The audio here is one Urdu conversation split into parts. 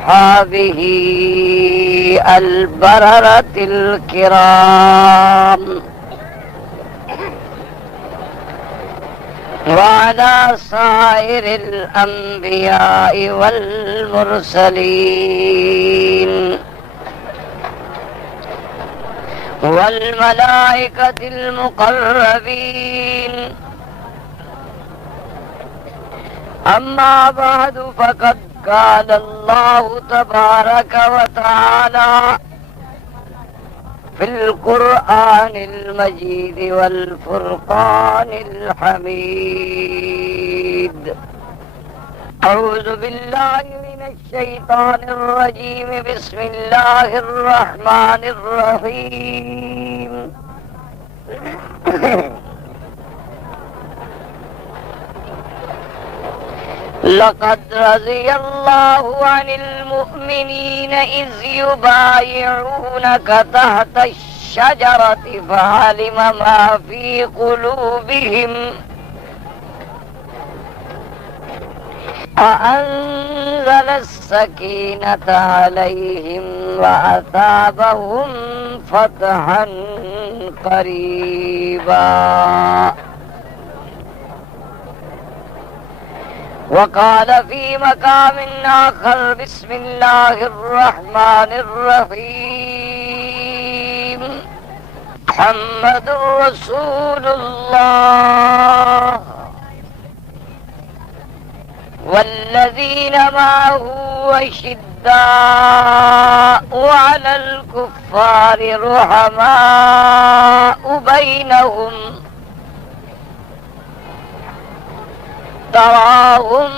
وأصحابه البررة الكرام وعلى سائر الأنبياء والمرسلين والملائكة المقربين. أما بعد فقد قال الله تبارك وتعالى في القرآن المجيد والفرقان الحميد. أعوذ بالله من الشيطان الرجيم. بسم الله الرحمن الرحيم. لقد رضي الله عن المؤمنين إذ يبايعونك تحت الشجرة فعلم ما في قلوبهم فأنزل السكينة عليهم وأثابهم فتحا قريبا. وقال في مقام آخر بسم الله الرحمن الرحيم. محمد رسول الله والذين معه أشداء على الكفار رحماء بينهم تراهم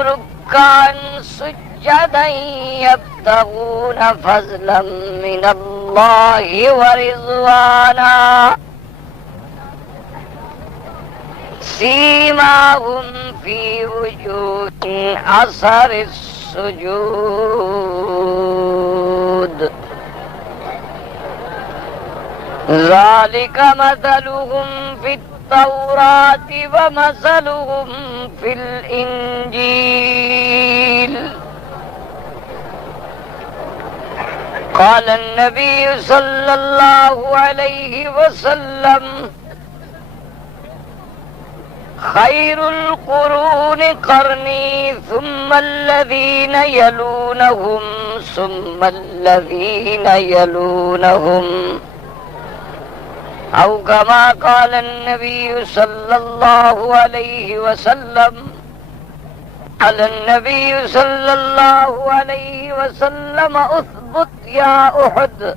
ركعا سجدا يبتغون فضلا من الله ورضوانا سيماهم في وجوههم أثر السجود ذلك مثلهم في التوراة ومثلهم في الإنجيل. قال النبي صلى الله عليه وسلم خير القرون قرني ثم الذين يلونهم ثم الذين يلونهم أو كما قال النبي صلى الله عليه وسلم. قال النبي صلى الله عليه وسلم اثبت يا أحد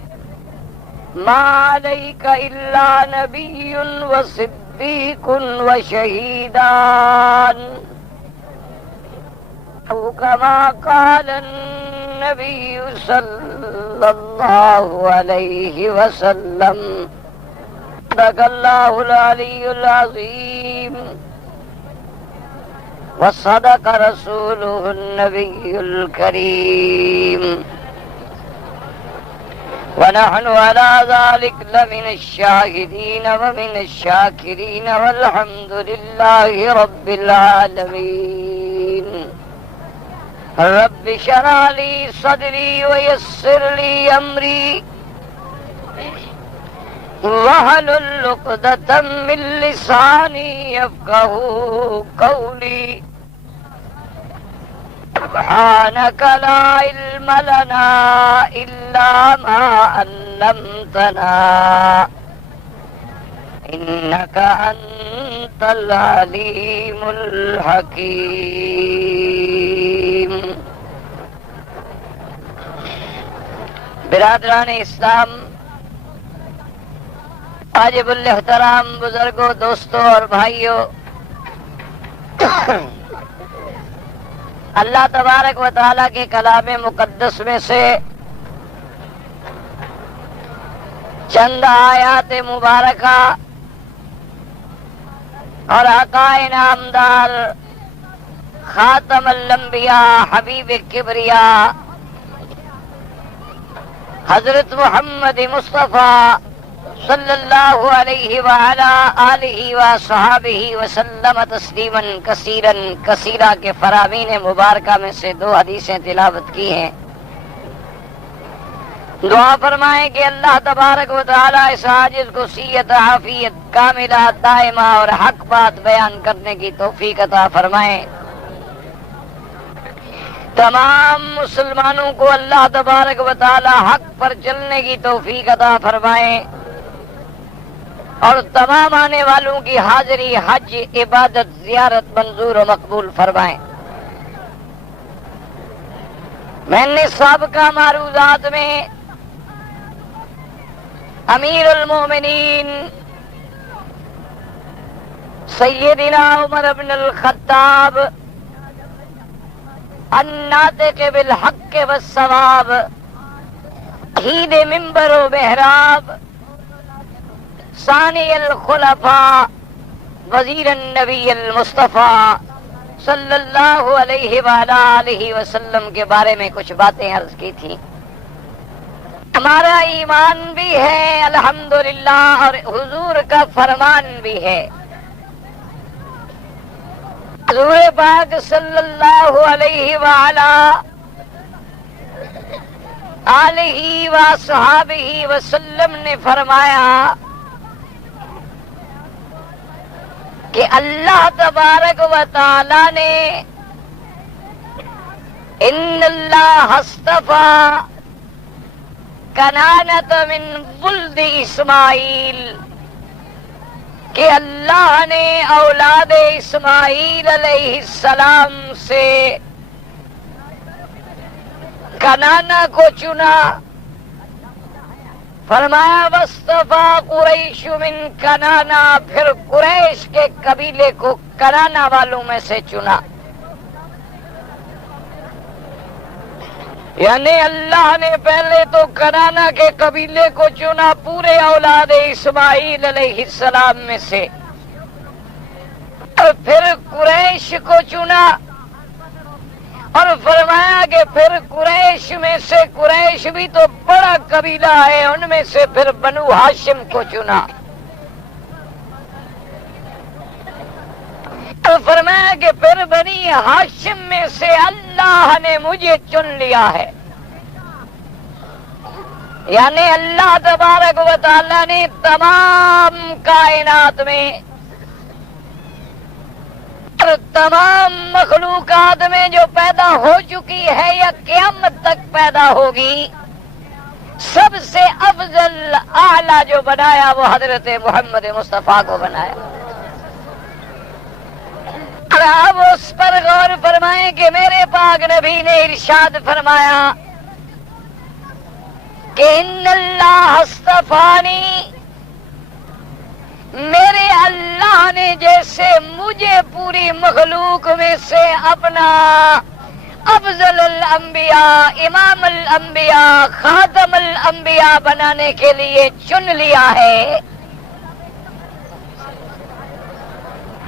ما عليك إلا نبي وصديق وشهيدان أو كما قال النبي صلى الله عليه وسلم. صدق الله العلي العظيم وصدق رسوله النبي الكريم ونحن على ذلك لمن الشاهدين ومن الشاكرين والحمد لله رب العالمين. رب اشرح لي صدري ويسر لي أمري واحلل عقدة من لساني يفقهوا قولي. سبحانك لا علم لنا إلا ما علمتنا إنك أنت العليم الحكيم. برادران اسلام، واجب الاحترام بزرگوں، دوستوں اور بھائیوں، اللہ تبارک و تعالیٰ کے کلام مقدس میں سے چند آیات مبارکہ اور آقا انعامدار خاتم الانبیاء حبیب کبریا حضرت محمد مصطفیٰ صلی اللہ علیہ وعلا آلہ وصحابہ وسلم تسلیما کثیرا کثیرا کے فرامین مبارکہ میں سے دو حدیثیں تلاوت کی ہیں. دعا فرمائیں کہ اللہ تبارک و تعالی اس عاجز کو صحت عافیت کاملہ دائمہ اور حق بات بیان کرنے کی توفیق عطا فرمائیں۔ تمام مسلمانوں کو اللہ تبارک و تعالی حق پر چلنے کی توفیق عطا فرمائیں، اور تمام آنے والوں کی حاضری حج عبادت زیارت منظور و مقبول فرمائیں۔ میں نے سابقہ معروضات میں امیر المومنین سیدنا عمر بن الخطاب الناطق بالحق والصواب شہید منبر و محراب ثانی الخلفاء وزیر النبی المصطفیٰ صلی اللہ علیہ وآلہ وسلم کے بارے میں کچھ باتیں عرض کی تھی۔ ہمارا ایمان بھی ہے الحمدللہ، اور حضور کا فرمان بھی ہے۔ حضور پاک صلی اللہ علیہ آلہ وصحابہ وسلم نے فرمایا کہ اللہ تبارک و تعالی نے ان اللہ اصطفیٰ کنانۃ من ولد اسماعیل، کہ اللہ نے اولاد اسماعیل علیہ السلام سے کنانا کو چنا۔ فرمایا واصطفیٰ قریش من کنانا، پھر قریش کے قبیلے کو کنانا والوں میں سے چنا۔ یعنی اللہ نے پہلے تو کنانا کے قبیلے کو چنا پورے اولاد اسماعیل علیہ السلام میں سے، اور پھر قریش کو چنا، اور فرمایا کہ پھر قریش میں سے، قریش بھی تو بڑا قبیلہ ہے، ان میں سے پھر بنو ہاشم کو چنا، اور فرمایا کہ پھر بنی ہاشم میں سے اللہ نے مجھے چن لیا ہے۔ یعنی اللہ تبارک و تعالی نے تمام کائنات میں اور تمام مخلوقات میں جو پیدا ہو چکی ہے یا قیامت تک پیدا ہوگی، سب سے افضل اعلیٰ جو بنایا وہ حضرت محمد مصطفیٰ کو بنایا۔ اور آپ اس پر غور فرمائیں کہ میرے پاک نبی نے ارشاد فرمایا کہ ان اللہ اصطفانی، میرے اللہ نے جیسے مجھے پوری مخلوق میں سے اپنا افضل الانبیاء، امام الانبیاء، خاتم الانبیاء بنانے کے لیے چن لیا ہے،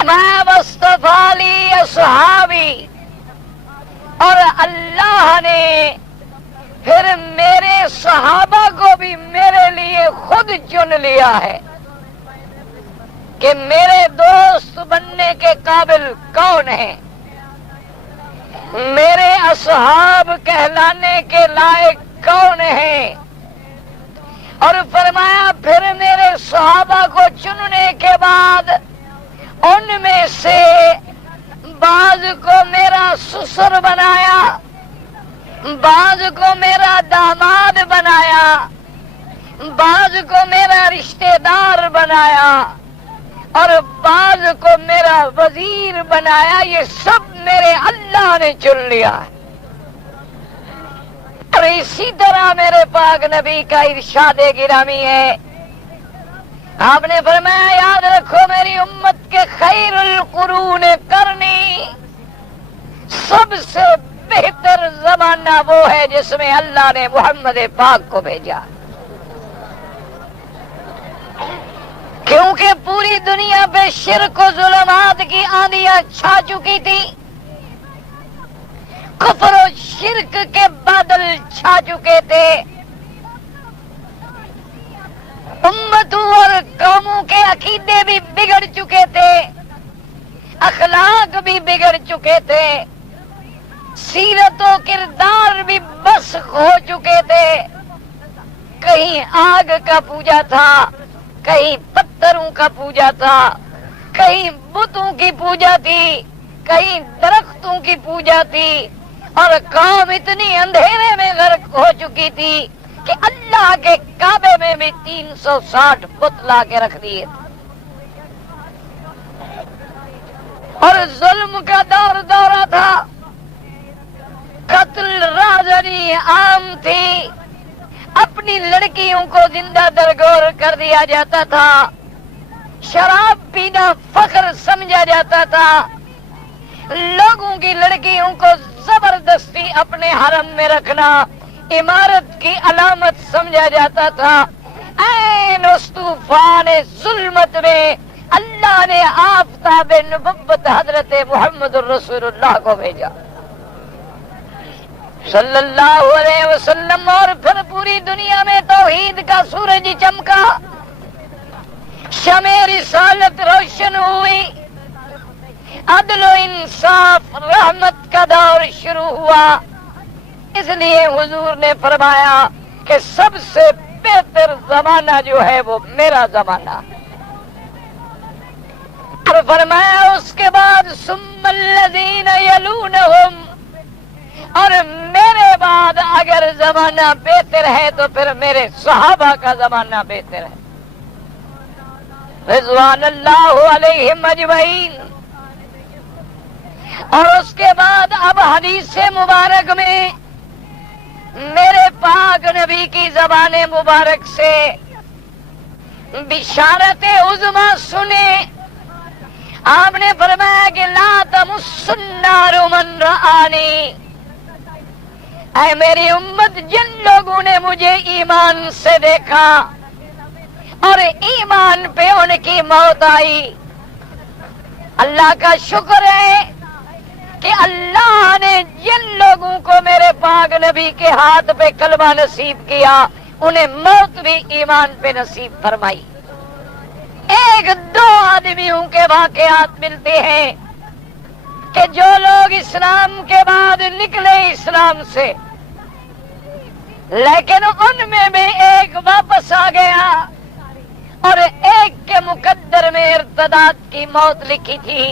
میں واصطفیٰ لی اصحابی، اور اللہ نے پھر میرے صحابہ کو بھی میرے لیے خود چن لیا ہے کہ میرے دوست بننے کے قابل کون ہیں، میرے اصحاب کہلانے کے لائق کون ہیں۔ اور فرمایا پھر میرے صحابہ کو چننے کے بعد ان میں سے بعض کو میرا سسر بنایا، بعض کو میرا داماد بنایا، بعض کو میرا رشتہ دار بنایا، اور بعض کو میرا وزیر بنایا۔ یہ سب میرے اللہ نے چن لیا ہے۔ اور اسی طرح میرے پاک نبی کا ارشاد گرامی ہے، آپ نے فرمایا یاد رکھو میری امت کے خیر القرون کرنی، سب سے بہتر زمانہ وہ ہے جس میں اللہ نے محمد پاک کو بھیجا، کیونکہ پوری دنیا پہ شرک و ظلمات کی آندیاں چھا چکی تھی، کفر و شرک کے بادل چھا چکے تھے، امتوں اور قوموں کے عقیدے بھی بگڑ چکے تھے، اخلاق بھی بگڑ چکے تھے، سیرت و کردار بھی مسخ ہو چکے تھے، آگ کا پوجا تھا، کہیں پتھروں کا پوجا تھا، کہیں بتوں کی پوجا تھی، کہیں درختوں کی پوجا تھی، اور قوم اتنی اندھیرے میں غرق ہو چکی تھی کہ اللہ کے کعبے میں بھی 360 بت لا کے رکھ دیے، اور ظلم کا دورہ تھا، قتل رازنی عام تھی، اپنی لڑکیوں کو زندہ درگور کر دیا جاتا تھا، شراب پینا فخر سمجھا جاتا تھا، لوگوں کی لڑکیوں کو زبردستی اپنے حرم میں رکھنا عمارت کی علامت سمجھا جاتا تھا۔ عین اس طوفان ظلمت میں اللہ نے آفتاب نبوت حضرت محمد رسول اللہ کو بھیجا صلی اللہ علیہ وسلم، اور پھر پوری دنیا میں توحید کا سورج چمکا، شمع رسالت روشن ہوئی، عدل و انصاف رحمت کا دور شروع ہوا۔ اس لیے حضور نے فرمایا کہ سب سے بہتر زمانہ جو ہے وہ میرا زمانہ، اور فرمایا اس کے بعد ثم الذین یلونہم، اور میرے بعد اگر زمانہ بہتر ہے تو پھر میرے صحابہ کا زمانہ بہتر ہے رضوان اللہ علیہم اجمعین۔ اور اس کے بعد اب حدیث مبارک میں میرے پاک نبی کی زبان مبارک سے بشارت عظمی سنے۔ آپ نے فرمایا کہ لا تمس النار من رآنی، اے میری امت، جن لوگوں نے مجھے ایمان سے دیکھا اور ایمان پہ ان کی موت آئی، اللہ کا شکر ہے کہ اللہ نے جن لوگوں کو میرے پاک نبی کے ہاتھ پہ کلمہ نصیب کیا انہیں موت بھی ایمان پہ نصیب فرمائی۔ ایک دو آدمیوں کے واقعات ملتے ہیں کہ جو لوگ اسلام کے بعد نکلے اسلام سے، لیکن ان میں بھی ایک واپس آ گیا، اور ایک کے مقدر میں ارتداد کی موت لکھی تھی،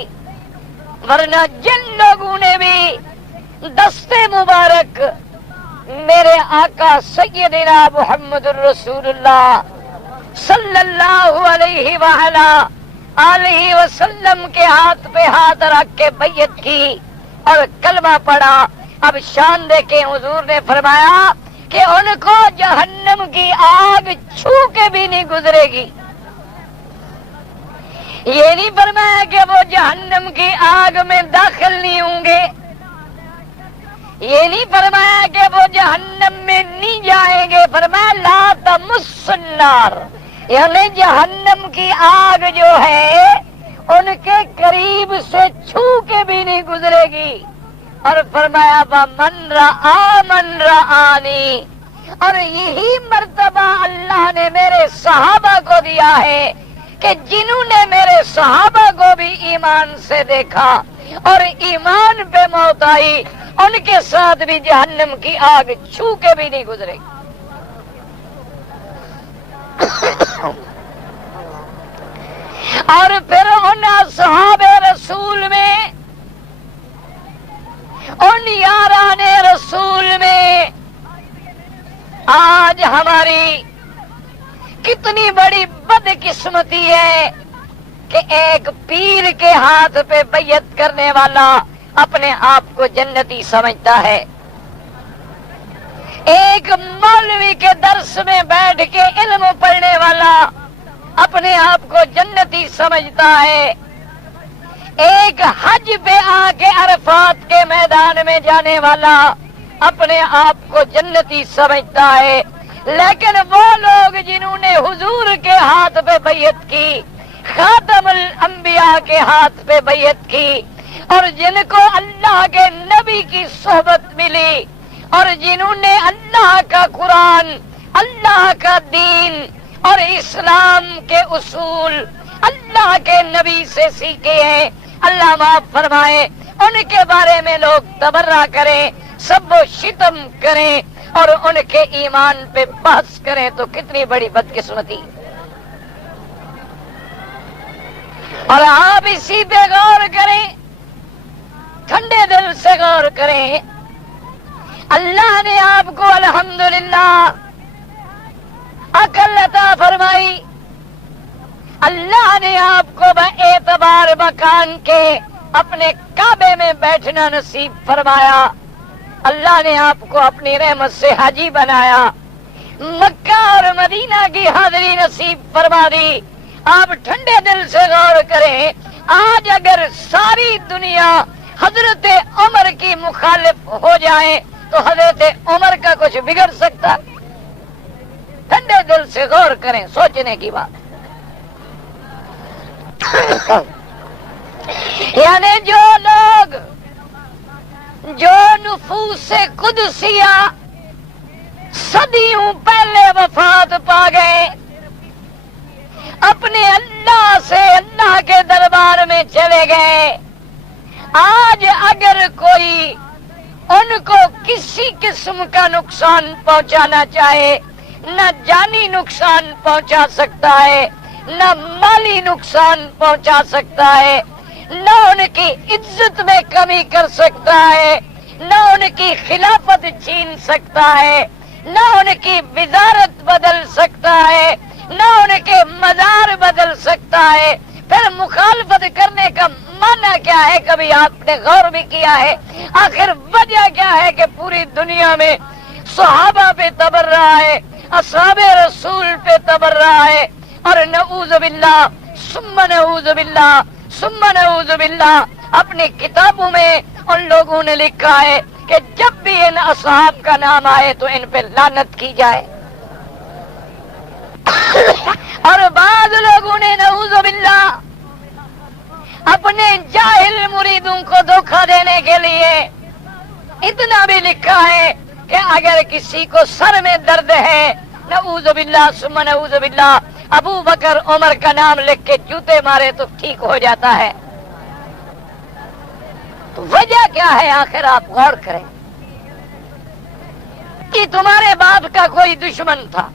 ورنہ جن لوگوں نے بھی دستے مبارک میرے آقا سیدنا محمد الرسول اللہ صلی اللہ علیہ وآلہ آلہ وسلم کے ہاتھ پہ ہاتھ رکھ کے بیعت کی اور کلمہ پڑھا، اب شان دیکھیں، حضور نے فرمایا کہ ان کو جہنم کی آگ چھو کے بھی نہیں گزرے گی۔ یہ نہیں فرمایا کہ وہ جہنم کی آگ میں داخل نہیں ہوں گے، یہ نہیں فرمایا کہ وہ جہنم میں نہیں جائیں گے، فرمایا لا تمس النار، یعنی جہنم کی آگ جو ہے ان کے قریب سے چھو کے بھی نہیں گزرے گی، اور فرمایا وَمَن رَآ مَن رَآنِی، اور یہی مرتبہ اللہ نے میرے صحابہ کو دیا ہے کہ جنہوں نے میرے صحابہ کو بھی ایمان سے دیکھا اور ایمان پہ موت آئی، ان کے ساتھ بھی جہنم کی آگ چھو کے بھی نہیں گزرے گی۔ اور پھر ان اصحاب رسول میں، ان یاران رسول میں آج ہماری کتنی بڑی بدقسمتی ہے کہ ایک پیر کے ہاتھ پہ بیعت کرنے والا اپنے آپ کو جنتی سمجھتا ہے، ایک مولوی کے درس میں بیٹھ کے علم پڑھنے والا اپنے آپ کو جنتی سمجھتا ہے، ایک حج پہ آ کے عرفات کے میدان میں جانے والا اپنے آپ کو جنتی سمجھتا ہے، لیکن وہ لوگ جنہوں نے حضور کے ہاتھ پہ بیعت کی، خاتم الانبیاء کے ہاتھ پہ بیعت کی، اور جن کو اللہ کے نبی کی صحبت ملی، اور جنہوں نے اللہ کا قرآن، اللہ کا دین اور اسلام کے اصول اللہ کے نبی سے سیکھے ہیں، اللہ معاف فرمائے، ان کے بارے میں لوگ تبرہ کریں، سب و شتم کریں، اور ان کے ایمان پہ بحث کریں تو کتنی بڑی بدقسمتی۔ اور آپ اسی پہ غور کریں، ٹھنڈے دل سے غور کریں، اللہ نے آپ کو الحمدللہ عقل عطا فرمائی، اللہ نے آپ کو اعتبار مکان کے اپنے کعبے میں بیٹھنا نصیب فرمایا، اللہ نے آپ کو اپنی رحمت سے حاجی بنایا، مکہ اور مدینہ کی حاضری نصیب فرما دی۔ آپ ٹھنڈے دل سے غور کریں، آج اگر ساری دنیا حضرت عمر کی مخالف ہو جائے تو حضرت عمر کا کچھ بگڑ سکتا؟ ٹھنڈے دل سے غور کریں، سوچنے کی بات۔ یعنی جو لوگ جو نفوس قدسیہ صدیوں پہلے وفات پا گئے، اپنے اللہ سے اللہ کے دربار میں چلے گئے، آج اگر کوئی ان کو کسی قسم کا نقصان پہنچانا چاہے، نہ جانی نقصان پہنچا سکتا ہے، نہ مالی نقصان پہنچا سکتا ہے، نہ ان کی عزت میں کمی کر سکتا ہے، نہ ان کی خلافت چھین سکتا ہے، نہ ان کی وزارت بدل سکتا ہے، نہ ان کے مزار بدل سکتا ہے، پھر مخالفت کرنے کا معنی کیا ہے؟ کبھی آپ نے غور بھی کیا ہے؟ آخر وجہ کیا ہے کہ پوری دنیا میں صحابہ پہ تبرہ ہے، اصحاب رسول پہ تبرہ ہے، اور نعوذ باللہ ثم نعوذ باللہ ثم نعوذ باللہ اپنی کتابوں میں ان لوگوں نے لکھا ہے کہ جب بھی ان اصحاب کا نام آئے تو ان پہ لعنت کی جائے، اور بعض لوگوں نے نعوذ باللہ اپنے جاہل مریدوں کو دھوکہ دینے کے لیے اتنا بھی لکھا ہے کہ اگر کسی کو سر میں درد ہے، نعوذ باللہ ثم نعوذ باللہ، ابو بکر عمر کا نام لکھ کے جوتے مارے تو ٹھیک ہو جاتا ہے۔ تو وجہ کیا ہے؟ آخر آپ غور کریں کہ تمہارے باپ کا کوئی دشمن تھا،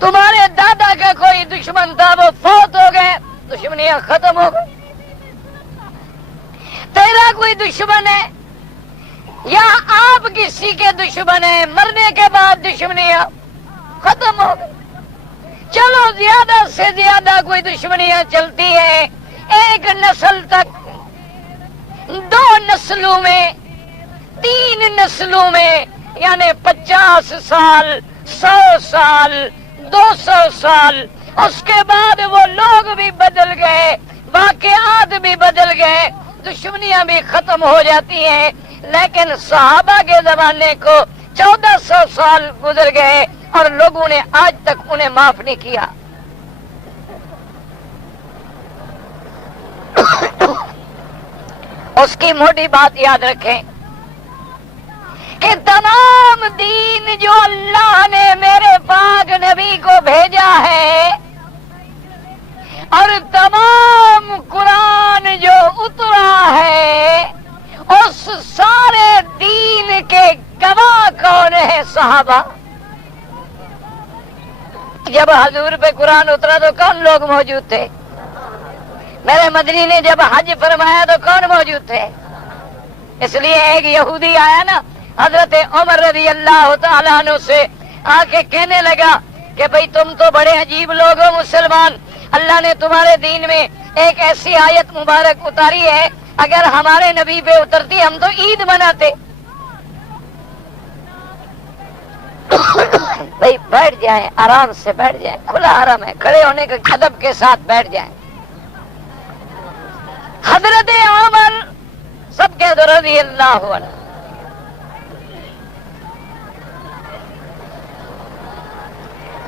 تمہارے دادا کا کوئی دشمن تھا، وہ فوت ہو گئے، دشمنیاں ختم ہو گئی۔ تیرا کوئی دشمن ہے یا آپ کسی کے دشمن ہیں، مرنے کے بعد دشمنیاں ختم ہو گئی۔ چلو زیادہ سے زیادہ کوئی دشمنیاں چلتی ہیں ایک نسل تک، 2 نسلوں میں، 3 نسلوں میں، یعنی 50 سال، 100 سال، 200 سال، اس کے بعد وہ لوگ بھی بدل گئے، واقعات بھی بدل گئے، دشمنیاں بھی ختم ہو جاتی ہیں، لیکن صحابہ کے زمانے کو 1400 سال گزر گئے اور لوگوں نے آج تک انہیں معاف نہیں کیا۔ اس کی موٹی بات یاد رکھیں کہ تمام دین جو اللہ نے میرے پاک نبی کو بھیجا ہے اور تمام قرآن جو اترا ہے، اس سارے دین کے گواہ کون ہے؟ صحابہ۔ جب حضور پہ قرآن اترا تو کون لوگ موجود تھے؟ میرے مدنی نے جب حج فرمایا تو کون موجود تھے؟ اس لیے ایک یہودی آیا نا حضرت عمر رضی اللہ تعالیٰ عنہ سے آ کے کہنے لگا کہ بھئی تم تو بڑے عجیب لوگ ہو مسلمان، اللہ نے تمہارے دین میں ایک ایسی آیت مبارک اتاری ہے، اگر ہمارے نبی پہ اترتی ہم تو عید مناتے۔ بھئی بیٹھ جائیں، آرام سے بیٹھ جائیں، کھلا آرام ہے، کھڑے ہونے کے ادب کے ساتھ بیٹھ جائیں۔ حضرت عمر سب کے رضی اللہ عنہ،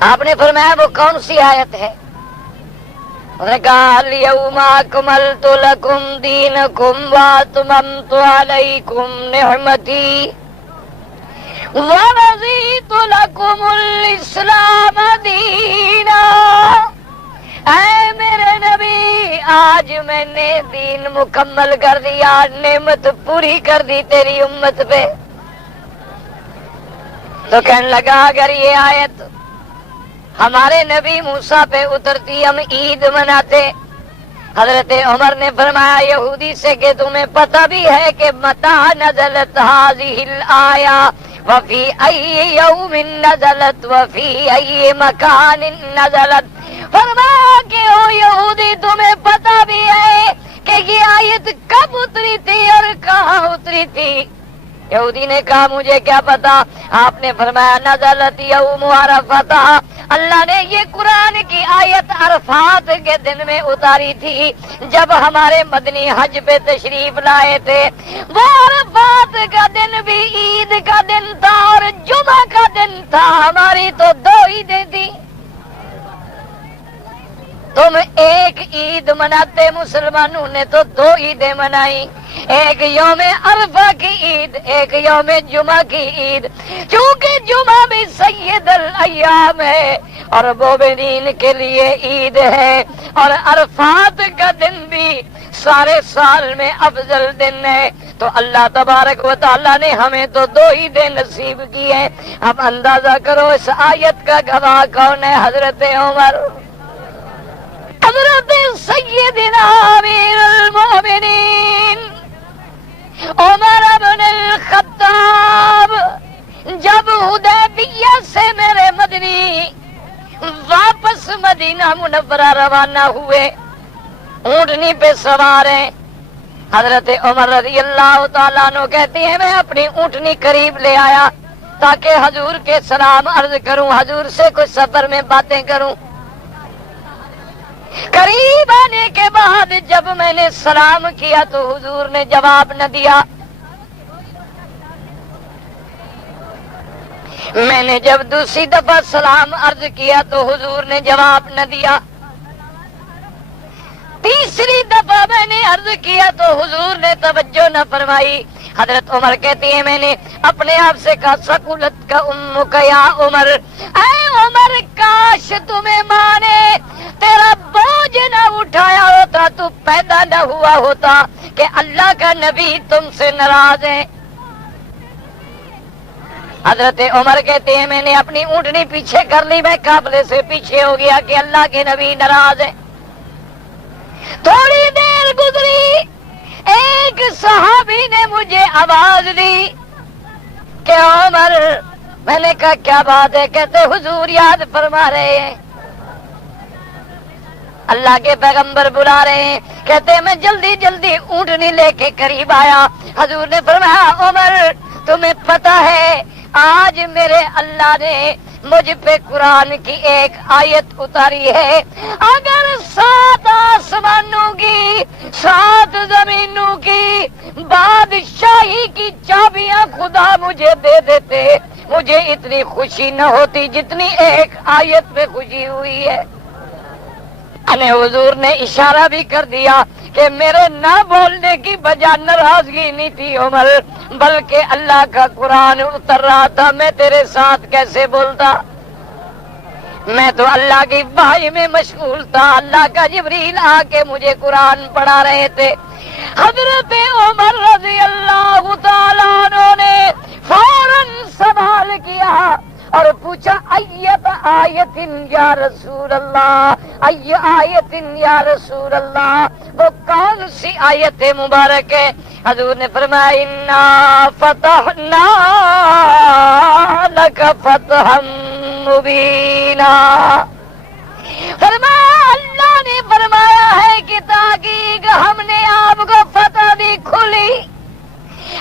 آپ نے فرمایا وہ کون سی آیت ہے؟ انہوں نے کہا الیوم اکملت لکم دینکم واتممت علیکم نعمتی ورضیت لکم الاسلام دینا۔ اے میرے نبی، آج میں نے دین مکمل کر دیا، نعمت پوری کر دی تیری امت پہ۔ تو کہنے لگا اگر یہ آیت ہمارے نبی موسیٰ پہ اترتی ہم عید مناتے۔ حضرت عمر نے فرمایا یہودی سے کہ تمہیں پتہ بھی ہے کہ متى نزلت هذه الآية وفي أي يوم نزلت وفي أي مكان نزلت۔ فرمایا کہ او یہودی تمہیں پتہ بھی ہے کہ یہ آیت کب اتری تھی اور کہاں اتری تھی؟ یہودی نے کہا مجھے کیا پتا؟ آپ نے فرمایا نزلت یوم عرفہ، اللہ نے یہ قرآن کی آیت عرفات کے دن میں اتاری تھی جب ہمارے مدنی حج پہ تشریف لائے تھے۔ وہ عرفات کا دن بھی عید کا دن تھا اور جمعہ کا دن تھا، ہماری تو دو عیدیں تھی۔ تم ایک عید مناتے، مسلمانوں نے تو دو عیدیں منائی، ایک یوم عرفہ کی عید، ایک یوم جمعہ کی عید۔ چونکہ جمعہ بھی سید الایام ہے اور مومنین کے لیے عید ہے، اور عرفات کا دن بھی سارے سال میں افضل دن ہے، تو اللہ تبارک و تعالیٰ نے ہمیں تو دو عیدیں نصیب کی ہیں۔ اب اندازہ کرو اس آیت کا گواہ کون ہے؟ حضرت عمر، حضرت سیدنا امیر المومنین عمر بن الخطاب جب حدیبیہ سے میرے مدنی واپس مدینہ منورہ روانہ ہوئے، اونٹنی پہ سوار ہیں۔ حضرت عمر رضی اللہ تعالیٰ عنہ کہتی ہیں میں اپنی اونٹنی قریب لے آیا تاکہ حضور کے سلام عرض کروں، حضور سے کچھ سفر میں باتیں کروں۔ قریب آنے کے بعد جب میں نے سلام کیا تو حضور نے جواب نہ دیا۔ میں نے جب دوسری دفعہ سلام عرض کیا تو حضور نے جواب نہ دیا۔ تیسری دفعہ میں نے عرض کیا تو حضور نے توجہ نہ فرمائی۔ حضرت عمر کہتی ہیں میں نے اپنے آپ سے کہا سکولت کا امک یا عمر، اے عمر کاش تمہیں ماں نے تیرا بوجھ نہ اٹھایا ہوتا، تو پیدا نہ ہوا ہوتا کہ اللہ کا نبی تم سے ناراض ہے۔ حضرت عمر کہتے ہیں میں نے اپنی اونٹنی پیچھے کر لی، میں قافلے سے پیچھے ہو گیا کہ اللہ کے نبی ناراض ہے۔ تھوڑی دیر گزری، ایک صحابی نے مجھے آواز دی کہ عمر، میں نے کہا کیا بات ہے؟ کہتے حضور یاد فرما رہے ہیں، اللہ کے پیغمبر بلا رہے ہیں۔ کہتے میں جلدی جلدی اونٹنی لے کے قریب آیا، حضور نے فرمایا عمر تمہیں پتہ ہے آج میرے اللہ نے مجھ پہ قرآن کی ایک آیت اتاری ہے، اگر 7 آسمانوں کی 7 زمینوں کی بادشاہی کی چابیاں خدا مجھے دے دیتے، مجھے اتنی خوشی نہ ہوتی جتنی ایک آیت پہ خوشی ہوئی ہے۔ حضور نے اشارہ بھی کر دیا کہ میرے نہ بولنے کی وجہ ناراضگی نہیں تھی عمر، بلکہ اللہ کا قرآن اتر رہا تھا، میں تیرے ساتھ کیسے بولتا؟ میں تو اللہ کی وحی میں مشغول تھا، اللہ کا جبریل آ کے مجھے قرآن پڑھا رہے تھے۔ حضرت عمر رضی اللہ تعالیٰ عنہ نے فوراً سوال کیا اور پوچھا ایت آیت یا رسول اللہ، ای آیت یا رسول اللہ، وہ کون سی آیت مبارک ہے؟ حضور نے فرمایا انا فتحنا لک فتحا مبینا۔ فرمایا اللہ نے فرمایا ہے کہ تحقیق ہم نے آپ کو فتح دی کھلی۔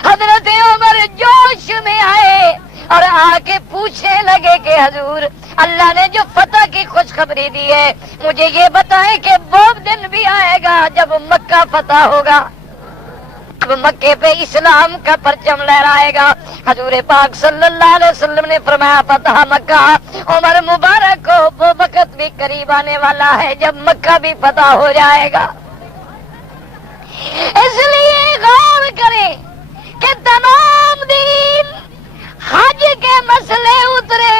حضرت عمر جوش میں آئے اور آ کے پوچھنے لگے کہ حضور اللہ نے جو فتح کی خوشخبری دی ہے مجھے یہ بتائیں کہ وہ دن بھی آئے گا جب مکہ فتح ہوگا، اب مکے پہ اسلام کا پرچم لہرائے گا۔ حضور پاک صلی اللہ علیہ وسلم نے فرمایا فتح مکہ، عمر مبارک کو وہ وقت بھی قریب آنے والا ہے جب مکہ بھی فتح ہو جائے گا۔ اس لیے غور کریں کہ تمام دین حج کے مسئلے اترے،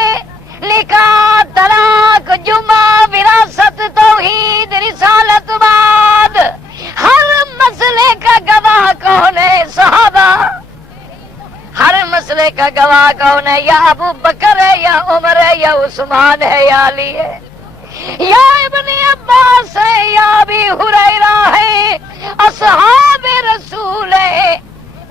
نکاح، طلاق، جمعہ، وراثت، توحید، رسالت، بعد ہر مسئلے کا گواہ کون ہے؟ صحابہ۔ ہر مسئلے کا گواہ کون ہے؟ یا ابو بکر ہے یا عمر ہے یا عثمان ہے یا علی ہے یا ابن عباس ہے یا ابی ہریرہ ہے، اصحاب رسول ہے۔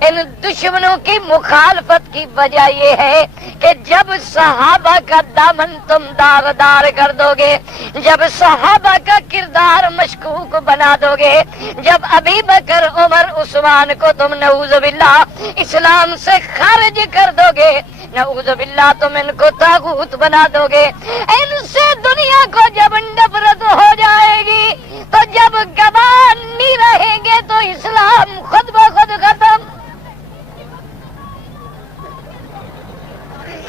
ان دشمنوں کی مخالفت کی وجہ یہ ہے کہ جب صحابہ کا دامن تم داغدار کر دو گے، جب صحابہ کا کردار مشکوک بنا دو گے، جب ابی بکر عمر عثمان کو تم نعوذ باللہ اسلام سے خارج کر دو گے، نعوذ باللہ تم ان کو طاغوت بنا دو گے، ان سے دنیا کو جب نفرت ہو جائے گی تو جب گواہ نہیں رہیں گے تو اسلام خود بخود ختم۔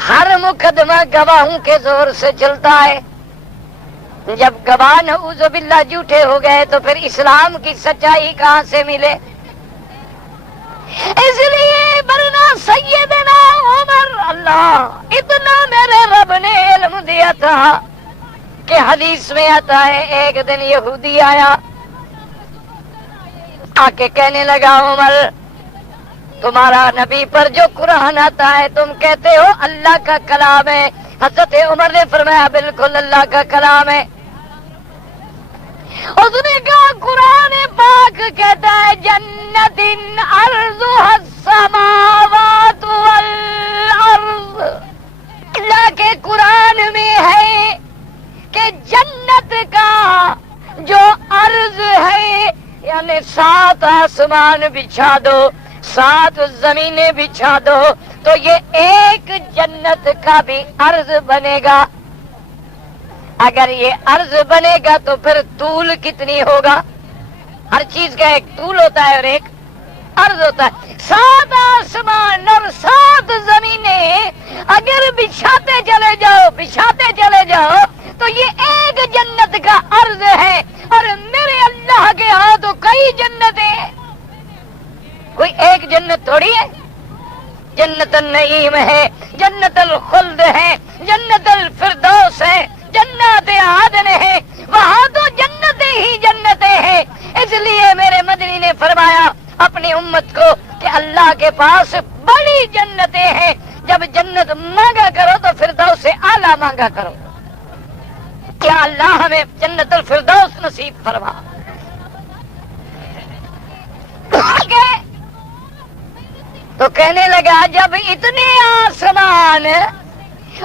ہر مقدمہ گواہوں کے زور سے چلتا ہے، جب گواہ نعوذ باللہ جھوٹے ہو گئے تو پھر اسلام کی سچائی کہاں سے ملے؟ اس لیے ورنہ سیدنا عمر، اللہ اتنا میرے رب نے علم دیا تھا کہ حدیث میں آتا ہے ایک دن یہودی آیا، آ کے کہنے لگا عمر تمہارا نبی پر جو قرآن آتا ہے تم کہتے ہو اللہ کا کلام ہے۔ حضرت عمر نے فرمایا بالکل اللہ کا کلام ہے۔ اس نے کہا قرآن پاک کہتا ہے جنت ارضها السماوات والارض، اللہ کے قرآن میں ہے کہ جنت کا جو عرض ہے یعنی 7 آسمان بچھا دو، 7 زمینیں بچھا دو تو یہ ایک جنت کا بھی عرض بنے گا۔ اگر یہ عرض بنے گا تو پھر طول کتنی ہوگا؟ ہر چیز کا ایک طول ہوتا ہے اور ایک عرض ہوتا ہے۔ 7 آسمان اور 7 زمینیں اگر بچھاتے چلے جاؤ تو یہ ایک جنت کا عرض ہے، اور میرے اللہ کے ہاں تو کئی جنتیں ہیں، کوئی ایک جنت تھوڑی ہے۔ جنت النعیم ہے، جنت الخلد ہے، جنت الفردوس ہے، جنت عدن ہے، وہاں تو جنتیں ہی جنتیں ہیں۔ اس لیے میرے مدنی نے فرمایا اپنی امت کو کہ اللہ کے پاس بڑی جنتیں ہیں، جب جنت مانگا کرو تو فردوس سے اعلیٰ مانگا کرو۔ کیا اللہ ہمیں جنت الفردوس نصیب فرما۔ تو کہنے لگا جب اتنے آسمان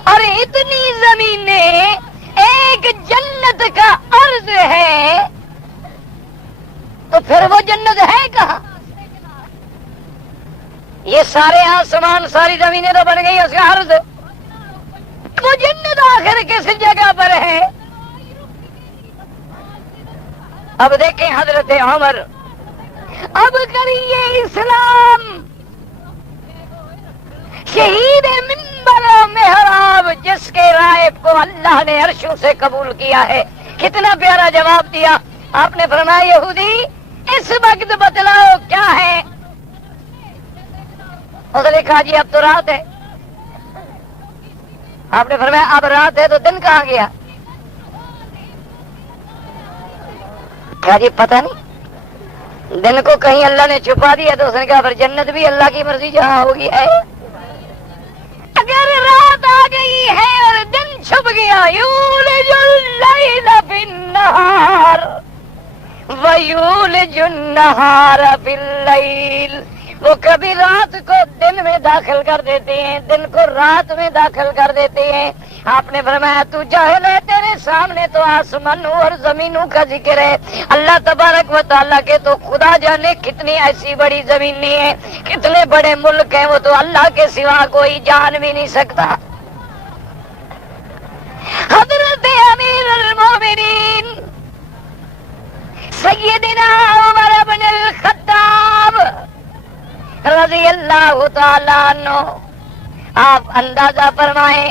اور اتنی زمینیں ایک جنت کا عرض ہے تو پھر وہ جنت ہے کہاں؟ یہ سارے آسمان ساری زمینیں تو بن گئی اس کا عرض، وہ جنت آخر کس جگہ پر ہے؟ اب دیکھیں حضرت عمر، اب کریے اسلام شہید منبر و محراب جس کے رائب کو اللہ نے عرشوں سے قبول کیا ہے، کتنا پیارا جواب دیا۔ آپ نے فرمایا یہودی اس وقت بتلاؤ کیا ہے؟ اس نے کہا جی اب تو رات ہے۔ آپ نے فرمایا اب رات ہے تو دن کہاں گیا؟ کہا جی پتہ نہیں، دن کو کہیں اللہ نے چھپا دیا۔ تو اس نے کہا پھر جنت بھی اللہ کی مرضی جہاں ہوگی ہے۔ اگر رات آ گئی ہے اور دن چھپ گیا، یولج اللیل فی النہار ویولج النہار فی اللیل، وہ کبھی رات کو دن میں داخل کر دیتے ہیں، دن کو رات میں داخل کر دیتے ہیں۔ آپ نے فرمایا تو جاہل ہے، تیرے سامنے تو آسمانوں اور زمینوں کا ذکر ہے، اللہ تبارک و تعالیٰ کے تو خدا جانے کتنی ایسی بڑی زمین نہیں ہے، کتنے بڑے ملک ہیں، وہ تو اللہ کے سوا کوئی جان بھی نہیں سکتا۔ حضرت امیر المومنین سیدنا عمر بن الخطاب رضی اللہ تعالیٰ عنہ، آپ اندازہ فرمائیں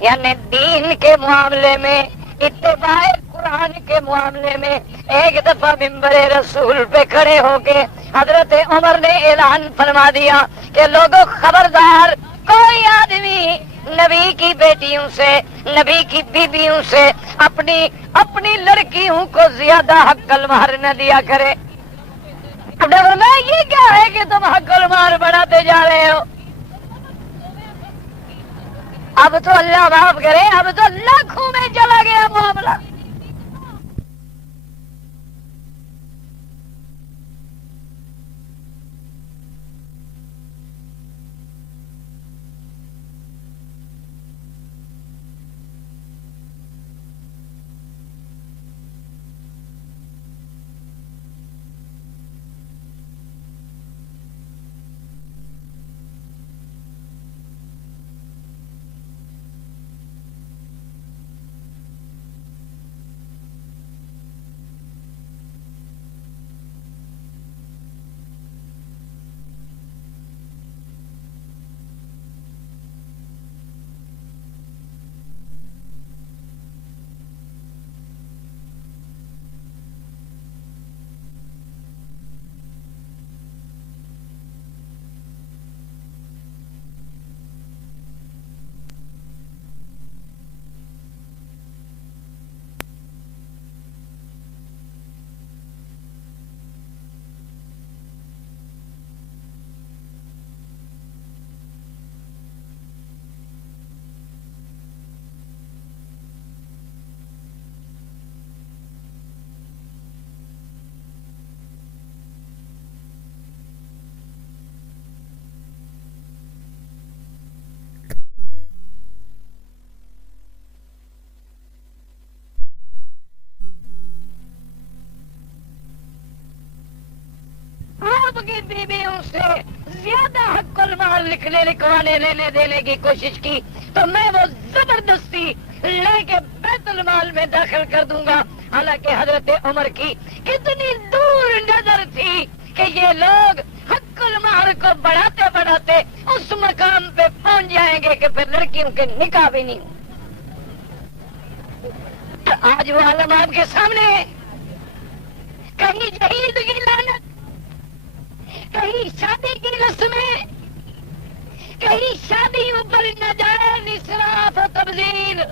یعنی دین کے معاملے میں، اتباع قرآن کے معاملے میں ایک دفعہ منبر رسول پہ کھڑے ہو کے حضرت عمر نے اعلان فرما دیا کہ لوگوں خبردار، کوئی آدمی نبی کی بیٹیوں سے، نبی کی بیویوں سے اپنی لڑکیوں کو زیادہ حق المہر نہ دیا کرے۔ اب میں یہ کیا ہے کہ تم حق المہر بڑھاتے جا رہے ہو؟ اب تو اللہ معاف کرے، اب تو لاکھوں میں چلا گیا معاملہ۔ آپ کی بیویوں سے زیادہ حق المال لکھوانے لینے دینے کی کوشش کی تو میں وہ زبردستی لے کے بیت المال میں داخل کر دوں گا۔ حالانکہ حضرت عمر کی کتنی دور نظر تھی کہ یہ لوگ حق المال کو بڑھاتے بڑھاتے اس مقام پہ پہنچ جائیں گے کہ پھر لڑکیوں کے نکاح بھی نہیں۔ آج وہ عالم آپ کے سامنے ہے، کہیں جہیز کی لعنت، کہیں شادی کی رسمیں، کہیں شادیوں پر ناجائز اسراف و تبذیر،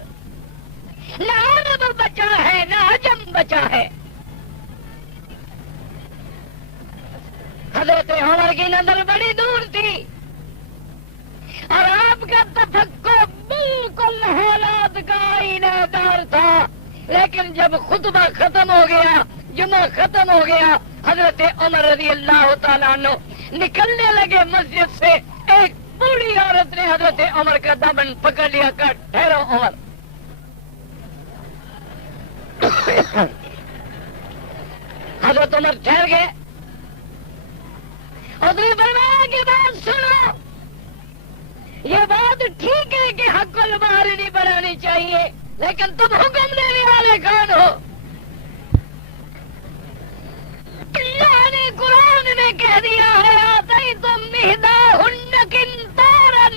نہ عرب بچا ہے نہ عجم بچا ہے۔ حضرت عمر کی نظر بڑی دور تھی اور آپ کا تفکر بالکل حالات کا آئینہ دار تھا، لیکن جب خطبہ ختم ہو گیا، جمعہ ختم ہو گیا، حضرت عمر رضی اللہ تعالیٰ عنہ نکلنے لگے مسجد سے، ایک بوڑھی عورت نے حضرت عمر کا دامن پکڑ لیا، کہا ٹھہرو عمر۔ حضرت عمر ٹھہر گئے، اس نے فرمایا کہ بات سنو، یہ بات ٹھیک ہے کہ حق المال نہیں بڑھانی چاہیے، لیکن تم حکم دینے والے کون ہو؟ اللہ نے قرآن میں کہہ دیا ہے آتیتم احداہن قنطارا،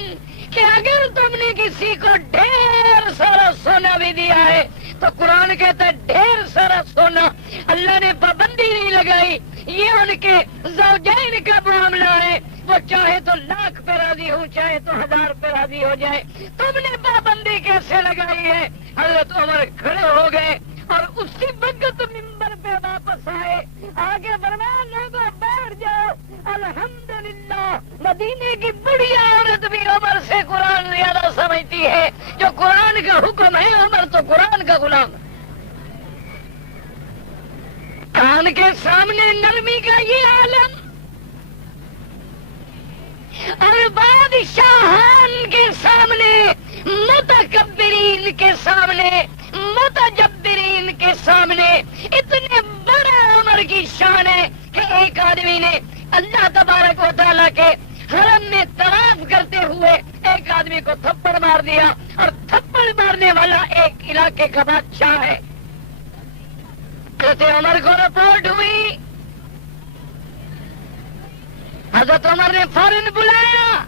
کہ اگر تم نے کسی کو ڈھیر سارا سونا بھی دیا ہے تو قرآن کہتا ہے ڈھیر سارا سونا، اللہ نے پابندی نہیں لگائی، یہ ان کے زوجین کا معاملہ ہے، وہ چاہے تو لاکھ پہ راضی ہو چاہے تو 1000 پہ راضی ہو جائے، تم نے پابندی کیسے لگائی ہے؟ حضرت عمر کھڑے ہو گئے اور اسی وقت ممبر پہ واپس آئے، آگے فرمایا لوگوں بیٹھ جاؤ، الحمدللہ مدینے کی بڑی عورت بھی عمر سے قرآن زیادہ سمجھتی ہے، جو قرآن کا حکم ہے، عمر تو قرآن کا غلام۔ کان کے سامنے نرمی کا یہ عالم اور بادشاہان کے سامنے، متکبرین کے سامنے، متجبرین کے سامنے اتنے بڑے عمر کی شان ہے کہ ایک آدمی نے اللہ تبارک و تعالیٰ کے حرم میں طواف کرتے ہوئے ایک آدمی کو تھپڑ مار دیا، اور تھپڑ مارنے والا ایک علاقے کا بادشاہ ہے۔ حضرت عمر کو رپورٹ ہوئی، حضرت عمر نے فوراً بلایا،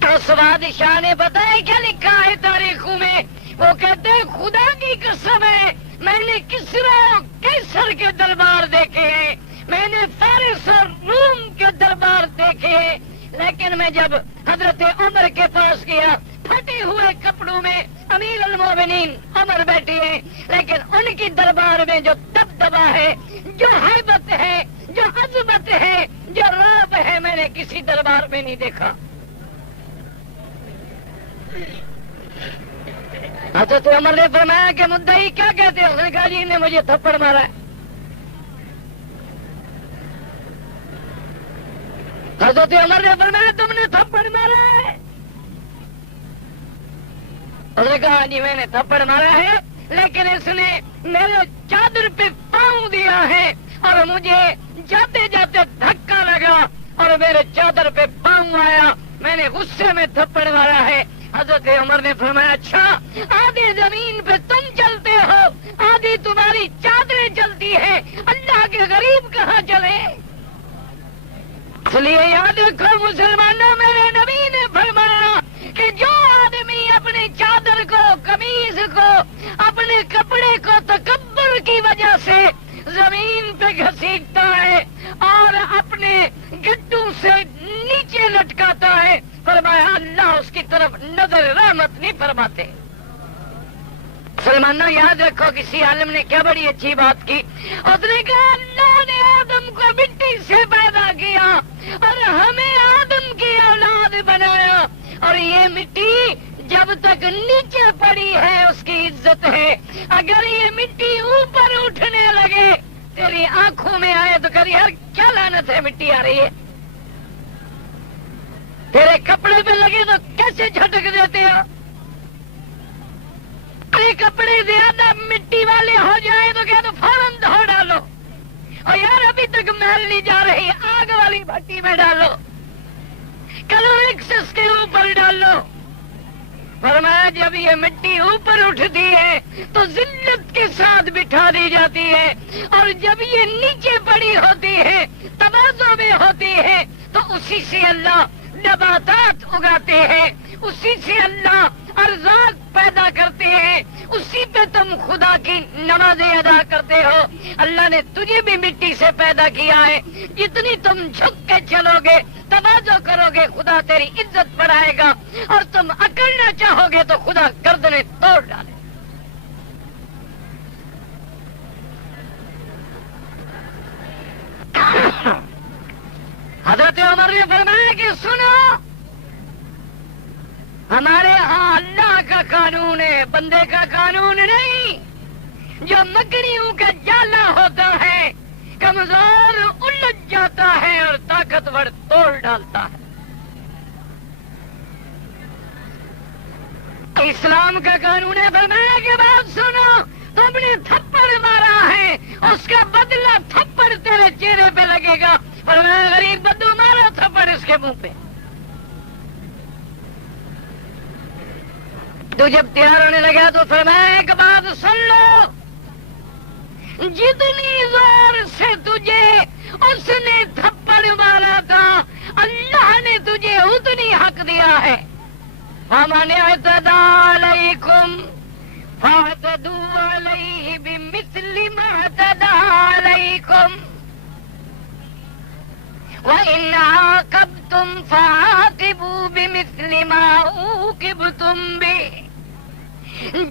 تو اس بادشاہ نے بتایا کیا لکھا ہے تاریخوں میں، وہ کہتے ہیں خدا کی قسم ہے میں نے کسرا اور کیسر کے دربار دیکھے ہیں، میں نے فارس اور روم کے دربار دیکھے ہیں، لیکن میں جب حضرت عمر کے پاس گیا، پھٹے ہوئے کپڑوں میں امیر المومنین عمر بیٹھے ہیں، لیکن ان کی دربار میں جو دبدبا ہے، جو ہیبت ہے، جو عظمت ہے، جو رعب ہے، میں نے کسی دربار میں نہیں دیکھا۔ حضرت عمر نے فرمایا کہ مدعی کیا کہتے ہیں؟ اس نے کہا جی نے مجھے تھپڑ مارا ہے۔ حضرت عمر نے فرمایا تم نے تھپڑ مارا ہے؟ اس نے کہا جی میں نے تھپڑ مارا ہے، لیکن اس نے میرے چادر پہ پاؤں دیا ہے اور مجھے جاتے جاتے دھکا لگا اور میرے چادر پہ پاؤں آیا، میں نے غصے میں تھپڑ مارا ہے۔ حضرت عمر نے فرمایا اچھا، آدھی زمین پہ تم چلتے ہو، آدھی تمہاری چادریں چلتی ہے، اللہ کے غریب کہاں چلے؟ اس لیے یاد رکھو مسلمانوں، میرے نبی نے فرمایا کہ جو آدمی اپنی چادر کو، قمیض کو، اپنے کپڑے کو تکبر کی وجہ سے زمین پہ گھسیٹتا ہے اور اپنے گٹو سے نیچے لٹکاتا ہے، فرمایا اللہ اس کی طرف نظر رحمت نہیں فرماتے۔ مسلمانوں یاد رکھو، کسی عالم نے کیا بڑی اچھی بات کی، اس نے کہا اللہ نے آدم کو مٹی سے پیدا کیا اور ہمیں آدم کی اولاد بنایا، اور یہ مٹی جب تک نیچے پڑی ہے اس کی عزت ہے، اگر یہ مٹی اوپر اٹھنے لگے تیری آنکھوں میں آئے تو کہہ یار کیا لعنت ہے مٹی آ رہی ہے، تیرے کپڑے پہ لگے تو کیسے جھٹک دیتے ہو، کپڑے زیادہ مٹی والے ہو جائیں تو کیا تو فوراً دھو ڈالو، اور یار ابھی تک میل نہیں جا رہی آگ والی بھٹی میں ڈالو، کلورکس اس کے اوپر ڈالو۔ فرمایا جب یہ مٹی اوپر اٹھتی ہے تو ذلت کے ساتھ بٹھا دی جاتی ہے، اور جب یہ نیچے پڑی ہوتی ہے، تواضع میں ہوتی ہے، تو اسی سے اللہ نباتات اگاتے ہیں، اسی سے اللہ ارزاق پیدا کرتے ہیں، اسی پہ تم خدا کی نمازیں ادا کرتے ہو۔ اللہ نے تجھے بھی مٹی سے پیدا کیا ہے، جتنی تم جھک کے چلو گے، تواضع کرو گے، خدا تیری عزت بڑھائے گا، اور تم اکڑنا چاہو گے تو خدا گردنیں توڑ ڈالے۔ حضرت عمر نے فرمایا کہ سنو، ہمارے ہاں اللہ کا قانون ہے، بندے کا قانون نہیں۔ جو مکڑیوں کا جالا ہوتا ہے، کمزور الجھ جاتا ہے اور طاقتور توڑ ڈالتا ہے۔ اسلام کا قانون ہے، فرمایا کہ بات سنو، تم نے تھپڑ مارا ہے، اس کا بدلہ تھپڑ تیرے چہرے پہ لگے گا۔ فرمایا غریب بدو مارا تھپڑ اس کے منہ پہ۔ تو جب تیار ہونے لگا تو فرمایا ایک بات سن لو، جتنی زور سے تجھے اس نے تھپڑ مارا تھا، اللہ نے تجھے اتنی حق دیا ہے۔ فَمَنِ اعْتَدَىٰ عَلَيْكُمْ فَاعْتَدُوا عَلَيْهِ بِمِثْلِ مَا اعْتَدَىٰ عَلَيْكُمْ وَإِنْ عَاقَبْتُمْ فَعَاقِبُوا بِمِثْلِ مَا عُوقِبْتُمْ بِهِ۔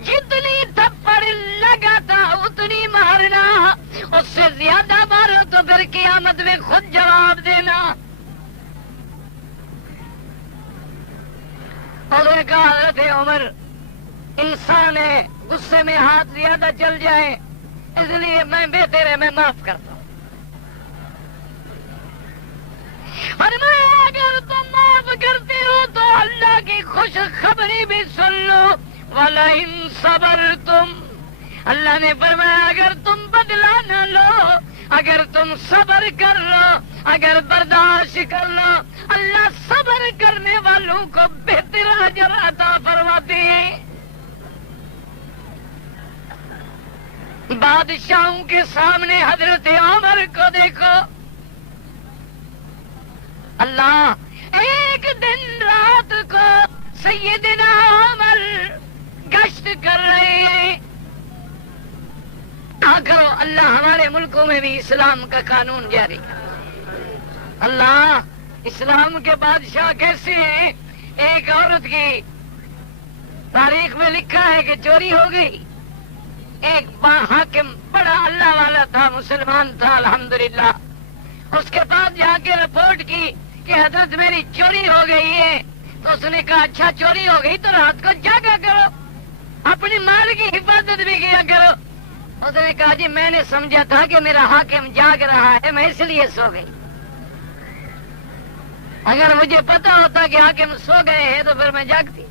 جتنی تھپڑ لگا تھا اتنی مارنا، اس سے زیادہ مارو تو پھر قیامت میں خود جواب دینا۔ اور ایک حضرت عمر انسان ہے، غصے میں ہاتھ زیادہ چل جائے، اس لیے میں بہتر ہے میں معاف کرتا ہوں۔ فرمایا اگر تم معاف کرتے ہو تو اللہ کی خوش خبری بھی سن لو، وَلَئِن صَبَرْتُمْ، اللہ نے فرمایا اگر تم بدلہ نہ لو، اگر تم صبر کر لو، اگر برداشت کر لو، اللہ صبر کرنے والوں کو بہتر اجر عطا فرماتے ہیں۔ بادشاہوں کے سامنے حضرت عمر کو دیکھو، اللہ ایک دن رات کو سیدنا عمر گشت کر رہے ہیں۔ کرو اللہ ہمارے ملکوں میں بھی اسلام کا قانون جاری کر۔ اللہ اسلام کے بادشاہ کیسے ہیں؟ ایک عورت کی تاریخ میں لکھا ہے کہ چوری ہو گئی، ایک حاکم بڑا اللہ والا تھا، مسلمان تھا الحمدللہ، اس کے پاس جا کے رپورٹ کی کہ حضرت میری چوری ہو گئی ہے، تو اس نے کہا اچھا چوری ہو گئی تو رات کو جاگا کرو، اپنے گھر کی حفاظت بھی کیا کرو. اس نے کہا جی میں نے سمجھا تھا کہ میرا حاکم جاگ رہا ہے میں اس لیے سو گئی. اگر مجھے پتا ہوتا کہ حاکم سو گئے ہیں تو پھر میں جاگتی.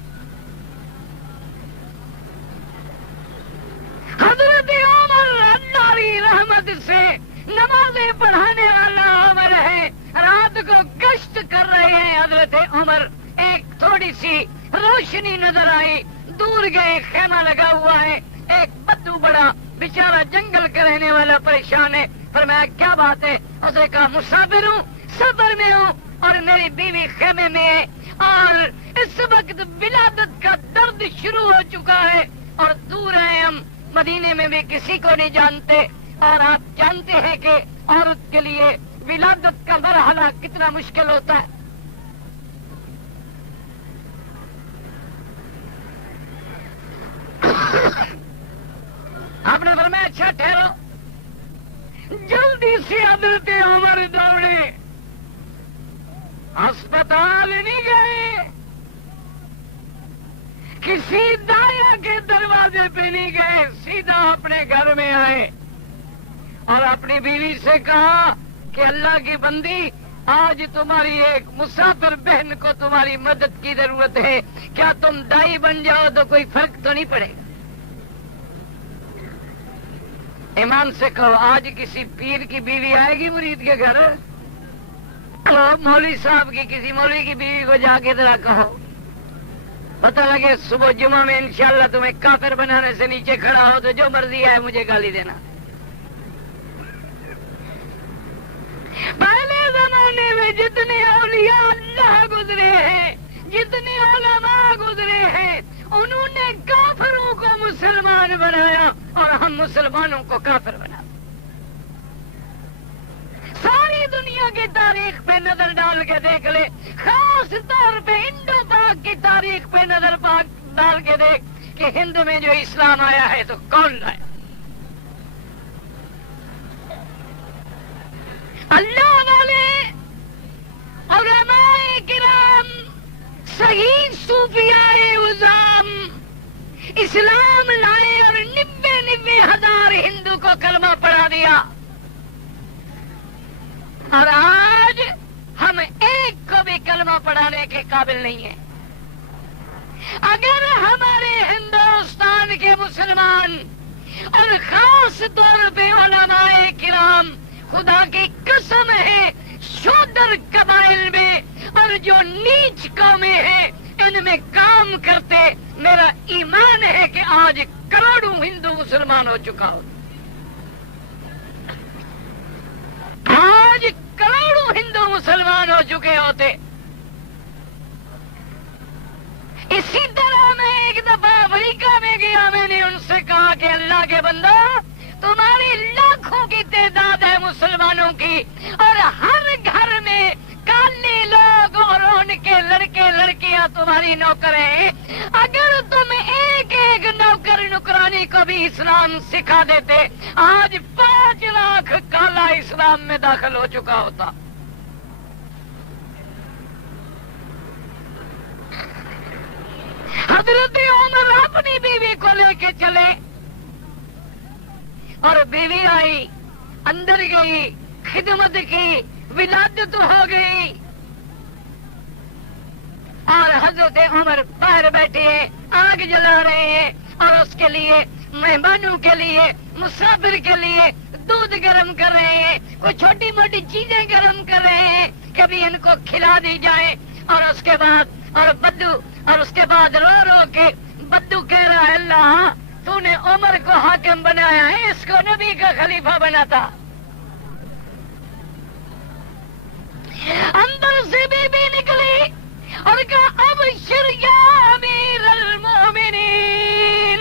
حضرت عمر اللہ کی رحمت سے نمازیں پڑھانے والا عمر ہے. رات کو گشت کر رہے ہیں حضرت عمر. ایک تھوڑی سی روشنی نظر آئی. دور گئے خیمہ لگا ہوا ہے. ایک بدو بڑا بیچارہ جنگل کا رہنے والا پریشان ہے. فرمایا کیا بات ہے؟ اس نے کہا مسافر ہوں, سفر میں ہوں اور میری بیوی خیمے میں ہے اور اس وقت ولادت کا درد شروع ہو چکا ہے اور دور ہیں ہم, مدینے میں بھی کسی کو نہیں جانتے اور آپ جانتے ہیں کہ عورت کے لیے ولادت کا مرحلہ کتنا مشکل ہوتا ہے. آپ نے فرمایا اچھا ٹھہرو. جلدی سے حضرت عمر دوڑے, اسپتال نہیں گئے, کسی دایا کے دروازے پہ نہیں گئے, سیدھا اپنے گھر میں آئے اور اپنی بیوی سے کہا کہ اللہ کی بندی آج تمہاری ایک مسافر بہن کو تمہاری مدد کی ضرورت ہے, کیا تم دائی بن جاؤ تو کوئی فرق تو نہیں پڑے گا؟ ایمان سے کہو آج کسی پیر کی بیوی آئے گی مرید کے گھر؟ مولوی صاحب کی کسی مولوی کی بیوی کو جا کے ذرا کہو, پتہ لگے صبح جمعہ میں انشاءاللہ تمہیں کافر بنانے سے نیچے کھڑا ہو تو جو مرضی ہے مجھے گالی دینا. پہلے زمانے میں جتنے اولیاء اللہ گزرے ہیں, جتنے علماء گزرے ہیں, انہوں نے کافروں کو مسلمان بنایا اور ہم مسلمانوں کو کافر بنا. ساری دنیا کی تاریخ پہ نظر ڈال کے دیکھ لے, خاص طور پہ انڈو پاک کی تاریخ پہ نظر ڈال کے دیکھ کہ ہند میں جو اسلام آیا ہے تو کون لایا؟ اللہ والے علماء کرام, صحیح صوفیاء عظام اسلام لائے اور 90,000 ہندو کو کلمہ پڑھا دیا. اور آج ہم ایک کو بھی کلمہ پڑھانے کے قابل نہیں ہیں. اگر ہمارے ہندوستان کے مسلمان اور خاص طور پہ علماء کرام, خدا کی قسم ہے شودر قبائل میں اور جو نیچ قومیں ہیں ان میں کام کرتے, میرا ایمان ہے کہ آج کروڑوں ہندو مسلمان ہو چکا ہو. آج کروڑوں ہندو مسلمان ہو چکے ہوتے. اسی طرح میں ایک دفعہ افریقہ میں گیا, میں نے ان سے کہا کہ اللہ کے بندو تمہاری لاکھوں کی تعداد ہے مسلمانوں کی اور ہر گھر میں کالے لوگ اور ان کے لڑکے لڑکیاں تمہاری نوکر ہیں. اگر تم ایک ایک نوکر نکرانی کو بھی اسلام سکھا دیتے, آج 5 لاکھ کالا اسلام میں داخل ہو چکا ہوتا. حضرت عمر اپنی بیوی کو لے کے چلے اور بیوی آئی, اندر گئی, خدمت کی, ولادت ہو گئی اور حضرت عمر باہر بیٹھے ہیں, آگ جلا رہے ہیں اور اس کے لیے مہمانوں کے لیے مسافر کے لیے دودھ گرم کر رہے ہیں, کوئی چھوٹی موٹی چیزیں گرم کر رہے ہیں کبھی ان کو کھلا دی جائے. اور اس کے بعد اور بدو اور اس کے بعد رو رو کے بدو کہہ رہا ہے اللہ تو نے عمر کو حاکم بنایا ہے, اس کو نبی کا خلیفہ بناتا. اندر سے بی بی نکلی اور کہا ابشر یا امیر المومنین.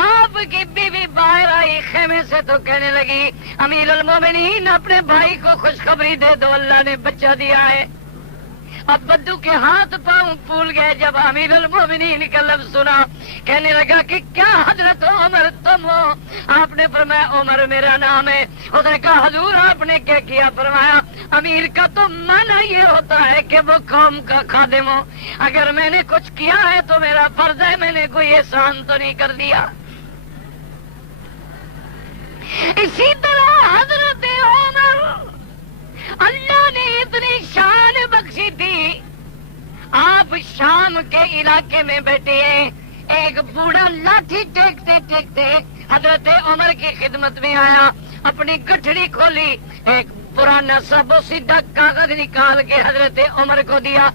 آپ کی بیوی باہر آئی خیمے سے تو کہنے لگی امیر المومنین اپنے بھائی کو خوشخبری دے دو, اللہ نے بچہ دیا ہے. اب بدو کے ہاتھ پاؤں پھول گئے جب امیر المومنین کا لفظ سنا. کہنے لگا کہ کیا حضرت عمر تم ہو؟ آپ نے فرمایا عمر میرا نام ہے. اس نے کہا حضور آپ نے کیا کیا؟ فرمایا امیر کا تو معنی یہ ہوتا ہے کہ وہ قوم کا خادم ہو. اگر میں نے کچھ کیا ہے تو میرا فرض ہے، میں نے کوئی احسان تو نہیں کر دیا. اسی طرح حضرت عمر اللہ نے اتنی شان بخشی تھی. آپ شام کے علاقے میں بیٹھے ہیں، ایک بوڑھا لاٹھی ٹیکتے ٹیکتے حضرت عمر کی خدمت میں آیا، اپنی گٹھڑی کھولی، ایک پرانا سا بوسیدہ کاغذ نکال کے حضرت عمر کو دیا.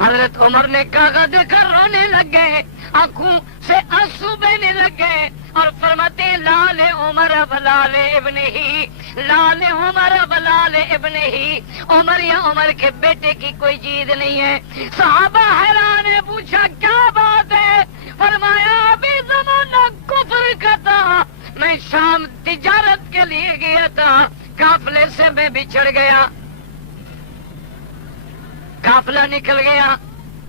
حضرت عمر نے کاغذ دے کر رونے لگ گئے، آنکھوں سے آنسو بہنے لگ گئے اور فرماتے لال عمر بلال ابن ہی، لال عمر بلال ابن ہی. عمر یا عمر کے بیٹے کی کوئی چیز نہیں ہے. صحابہ حیران نے پوچھا کیا بات ہے؟ فرمایا ابھی زمانہ کفر کا تھا، میں شام تجارت کے لیے گیا تھا، قافلے سے میں بچھڑ گیا، قافلہ نکل گیا،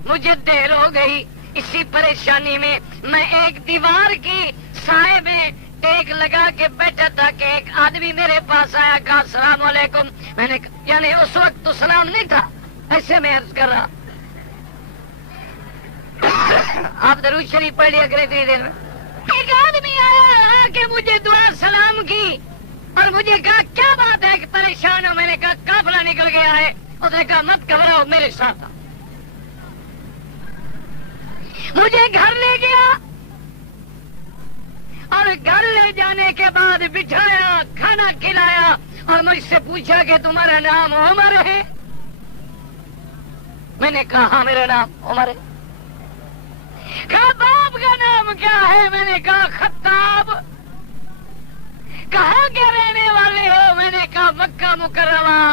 مجھے دیر ہو گئی. اسی پریشانی میں ایک دیوار کی سائے میں ٹیک لگا کے بیٹھا تھا کہ ایک آدمی میرے پاس آیا، کہا السلام علیکم. میں نے یعنی اس وقت تو سلام نہیں تھا، ایسے میں عرض کر رہا. آپ درود شریف پڑھ لیا کریں اتنی دیر میں. ایک آدمی آیا کہ مجھے دعا سلام کی اور مجھے کہا کیا بات ہے کہ پریشان ہو؟ میں نے کہا قافلہ نکل گیا ہے. اس نے کہا مت گھبراؤ، میرے ساتھ آؤ. مجھے گھر لے گیا اور گھر لے جانے کے بعد بٹھایا، کھانا کھلایا اور مجھ سے پوچھا کہ تمہارا نام عمر ہے؟ میں نے کہا ہاں میرا نام عمر ہے. کہا باپ کا نام کیا ہے؟ میں نے کہا خطاب. کہاں کے رہنے والے ہو؟ میں نے کہا مکہ مکرمہ.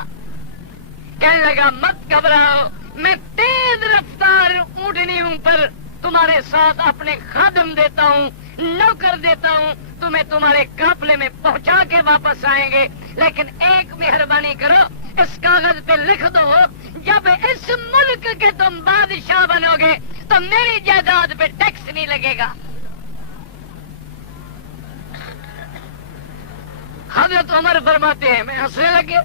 کہنے لگا مت گھبراؤ، میں تیز رفتار اونٹنیوں پر تمہارے ساتھ اپنے خادم دیتا ہوں، نوکر دیتا ہوں، تمہیں تمہارے قافلے میں پہنچا کے واپس آئیں گے. لیکن ایک مہربانی کرو، اس کاغذ پہ لکھ دو جب اس ملک کے تم بادشاہ بنو گے تو میری جائیداد پہ ٹیکس نہیں لگے گا. حضرت عمر فرماتے ہیں میں ہنسنے لگے.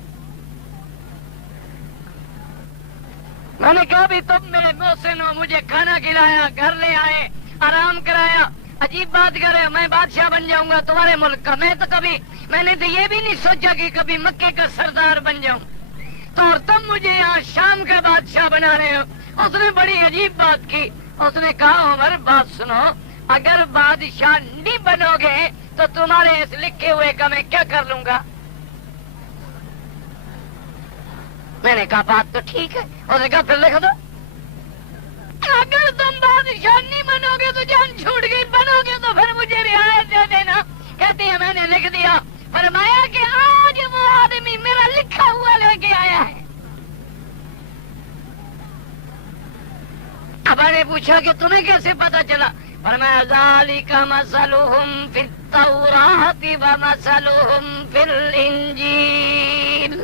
میں نے کہا بھی تم میرے محسن ہو، مجھے کھانا کھلایا، گھر لے آئے، آرام کرایا، عجیب بات کرے میں بادشاہ بن جاؤں گا تمہارے ملک کا. میں نے تو یہ بھی نہیں سوچا کہ کبھی مکے کا سردار بن جاؤں، تو اور تم مجھے یہاں شام کا بادشاہ بنا رہے ہو. اس نے بڑی عجیب بات کی. اس نے کہا عمر بات سنو، اگر بادشاہ نہیں بنو گے تو تمہارے اس لکھے ہوئے کا میں کیا کر لوں گا؟ میں نے کہا بات تو ٹھیک ہے. اس نے کہا پھر لکھ دو. اگر تم بادشاہ نہیں بنو گے تو جان چھوٹ گئی، بنو گے تو پھر مجھے رعایت دے دینا. کہتے ہیں میں نے لکھ دیا. فرمایا کہ آج وہ آدمی میرا لکھا ہوا لے کے آیا ہے. اب نے پوچھا کہ تمہیں کیسے پتا چلا؟ فرمایا ذالک مثلہم فی التوراۃ ومثلہم فی الانجیل.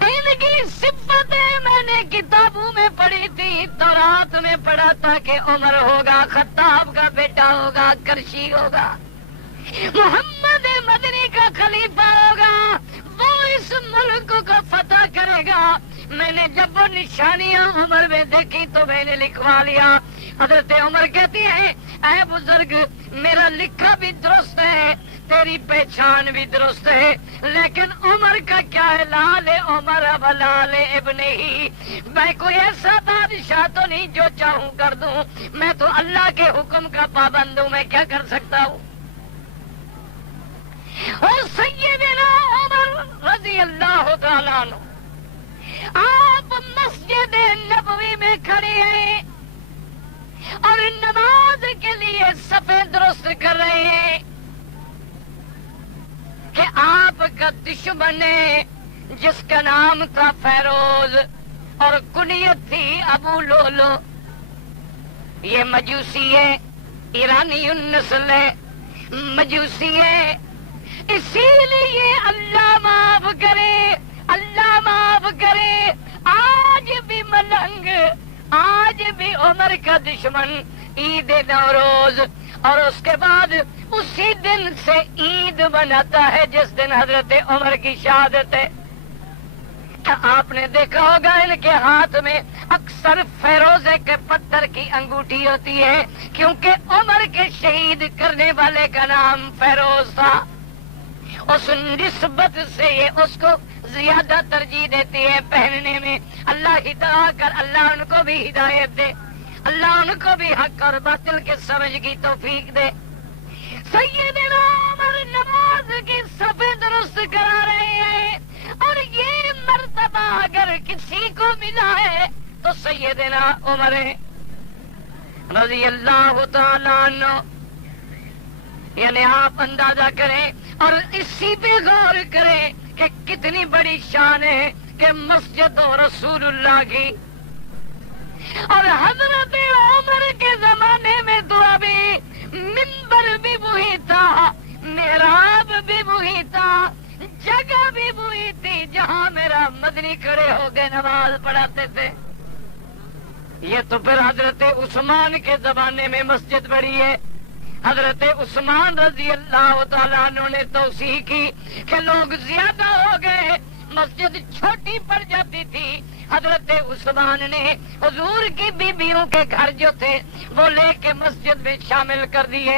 ان کی صفتیں میں نے کتابوں میں پڑھی تھی، تورات میں پڑھا تھا کہ عمر ہوگا، خطاب کا بیٹا ہوگا، کرشی ہوگا، محمد مدنی کا خلیفہ ہوگا، وہ اس ملک کو فتح کرے گا. میں نے جب وہ نشانیاں عمر میں دیکھی تو میں نے لکھوا لیا. حضرت عمر کہتی ہے اے بزرگ میرا لکھا بھی درست ہے، تیری پہچان بھی درست ہے، لیکن عمر کا کیا ہے؟ لال عمر بلال ابن ہی. میں کوئی ایسا بادشاہ تو نہیں جو چاہوں کر دوں، میں تو اللہ کے حکم کا پابند ہوں، میں کیا کر سکتا ہوں؟ اور سیدنا عمر رضی اللہ تعالیٰ عنہ آپ مسجد نبوی میں کھڑے ہیں اور نماز کے لیے صفیں درست کر رہے ہیں کہ آپ کا دشمن ہے جس کا نام تھا فیروز اور کنیت تھی ابو لولو. یہ مجوسی ہے، ایرانی النسل ہے، مجوسی ہے. اسی لیے اللہ معاف کرے اللہ معاف کرے، آج بھی ملنگ، آج بھی عمر کا دشمن عید نوروز اور اس کے بعد اسی دن سے عید مناتا ہے جس دن حضرت عمر کی شہادت ہے۔ کیا آپ نے دیکھا ہوگا ان کے ہاتھ میں اکثر فیروزے کے پتھر کی انگوٹھی ہوتی ہے، کیونکہ عمر کے شہید کرنے والے کا نام فیروز تھا۔ اس نسبت سے یہ اس کو زیادہ ترجیح دیتی ہے پہننے میں۔ اللہ کی دعا کر اللہ ان کو بھی ہدایت دے، اللہ ان کو بھی حق اور باطل کے سمجھ کی توفیق دے۔ سیدنا عمر نماز کی صفیں درست کرا رہے ہیں، اور یہ مرتبہ اگر کسی کو ملا ہے تو سیدنا عمر رضی اللہ تعالیٰ عنہ۔ یعنی آپ اندازہ کریں اور اسی پہ غور کریں کہ کتنی بڑی شان ہے کہ مسجد و رسول اللہ کی، اور حضرت عمر کے زمانے میں تو ابھی منبر بھی وہی تھا، محراب بھی وہی تھا، جگہ بھی وہی تھی جہاں میرا مدنی کھڑے ہو کے نماز پڑھاتے تھے۔ یہ تو پھر حضرت عثمان کے زمانے میں مسجد بڑی ہے۔ حضرت عثمان رضی اللہ تعالیٰ عنہ نے توسیع کی کہ لوگ زیادہ ہو گئے، مسجد چھوٹی پڑ جاتی تھی۔ حضرت عثمان نے حضور کی بیویوں کے گھر جو تھے وہ لے کے مسجد میں شامل کر دیے۔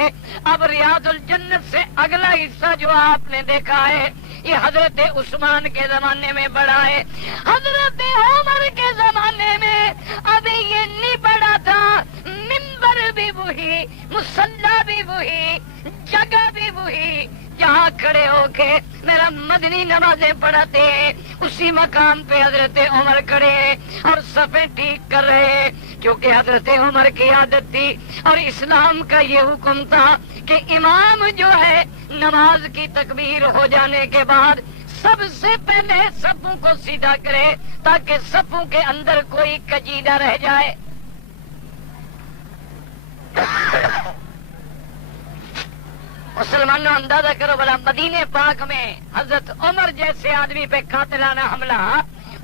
اب ریاض الجنت سے اگلا حصہ جو آپ نے دیکھا ہے یہ حضرت عثمان کے زمانے میں بڑا ہے۔ حضرت عمر کے زمانے میں ابھی یہ نہیں بڑا تھا، منبر بھی وہی، مصلی بھی وہی، جگہ بھی وہی، جہاں کھڑے ہو کے میرا مدنی نمازیں پڑھاتے ہیں اسی مقام پہ حضرت عمر کھڑے ہیں اور صفیں ٹھیک کر رہے ہیں، کیونکہ حضرت عمر کی عادت تھی اور اسلام کا یہ حکم تھا کہ امام جو ہے نماز کی تکبیر ہو جانے کے بعد سب سے پہلے صفوں کو سیدھا کرے تاکہ صفوں کے اندر کوئی کجیدہ رہ جائے۔ مسلمانوں اندازہ کرو بلا مدینے پاک میں حضرت عمر جیسے آدمی پہ قاتلانہ حملہ،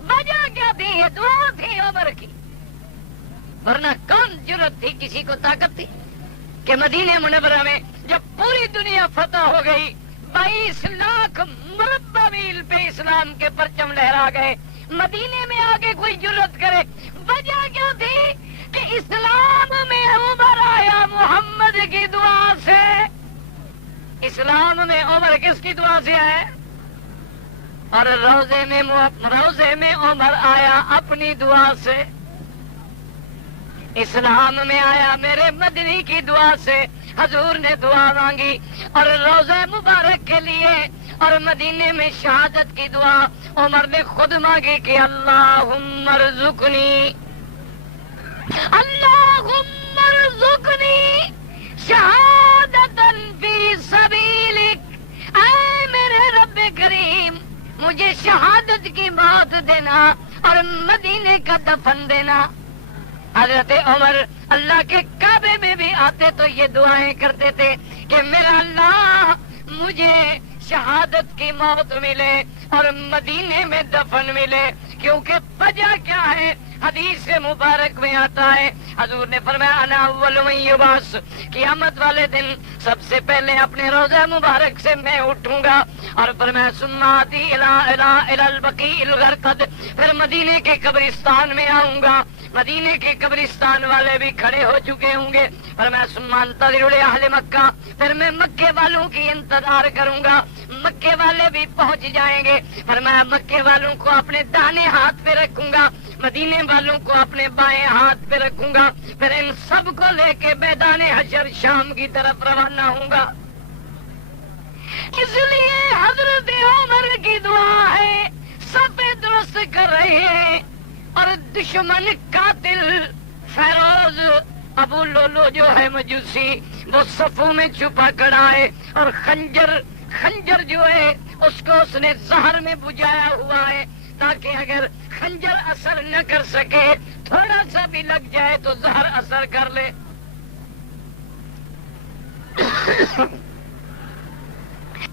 وجہ کیا تھی؟ یہ دعا تھی عمر کی، ورنہ کون جرت تھی، کسی کو طاقت تھی کہ مدینے منورہ میں جب پوری دنیا فتح ہو گئی، 22 لاکھ مربع میل پہ اسلام کے پرچم لہرا گئے، مدینے میں آگے کوئی جرت کرے؟ وجہ کیا تھی کہ اسلام میں عمر آیا محمد کی دعا سے۔ اسلام میں عمر کس کی دعا سے ہے؟ اور روزے میں عمر آیا اپنی دعا سے۔ اسلام میں آیا میرے مدنی کی دعا سے، حضور نے دعا مانگی، اور روزہ مبارک کے لیے اور مدینے میں شہادت کی دعا عمر نے خود مانگی کہ اللہم ارزقنی، اللہم ارزقنی شہادتاً فی سبیلک، اے میرے رب کریم مجھے شہادت کی موت دینا اور مدینے کا دفن دینا۔ حضرت عمر اللہ کے کعبے میں بھی آتے تو یہ دعائیں کرتے تھے کہ میرا اللہ مجھے شہادت کی موت ملے اور مدینے میں دفن ملے، کیونکہ وجہ کیا ہے؟ حدیث مبارک میں آتا ہے حضور نے فرمایا انا اول من یبعث، قیامت والے دن سب سے پہلے اپنے روزہ مبارک سے میں اٹھوں گا، اور فرمایا ثم آتی الی البقیع الغرقد، پھر مدینے کے قبرستان میں آؤں گا، مدینے کے قبرستان والے بھی کھڑے ہو چکے ہوں گے، فرمایا ثم انتظر لاہل مکہ، پھر میں مکے والوں کی انتظار کروں گا، مکے والے بھی پہنچ جائیں گے، فرمایا مکے والوں کو اپنے داہنے ہاتھ پہ رکھوں گا، مدینے والوں کو اپنے بائیں ہاتھ پہ رکھوں گا، پھر ان سب کو لے کے میدان حشر شام کی طرف روانہ ہوں گا۔ اس لیے حضرت عمر کی دعا ہے، سب درست کر رہے ہیں، اور دشمن قاتل فیروز ابو لولو جو ہے مجوسی، وہ صفوں میں چھپا کھڑا ہے، اور خنجر جو ہے اس کو اس نے زہر میں بجھایا ہوا ہے تاکہ اگر خنجر اثر نہ کر سکے، تھوڑا سا بھی لگ جائے تو زہر اثر کر لے۔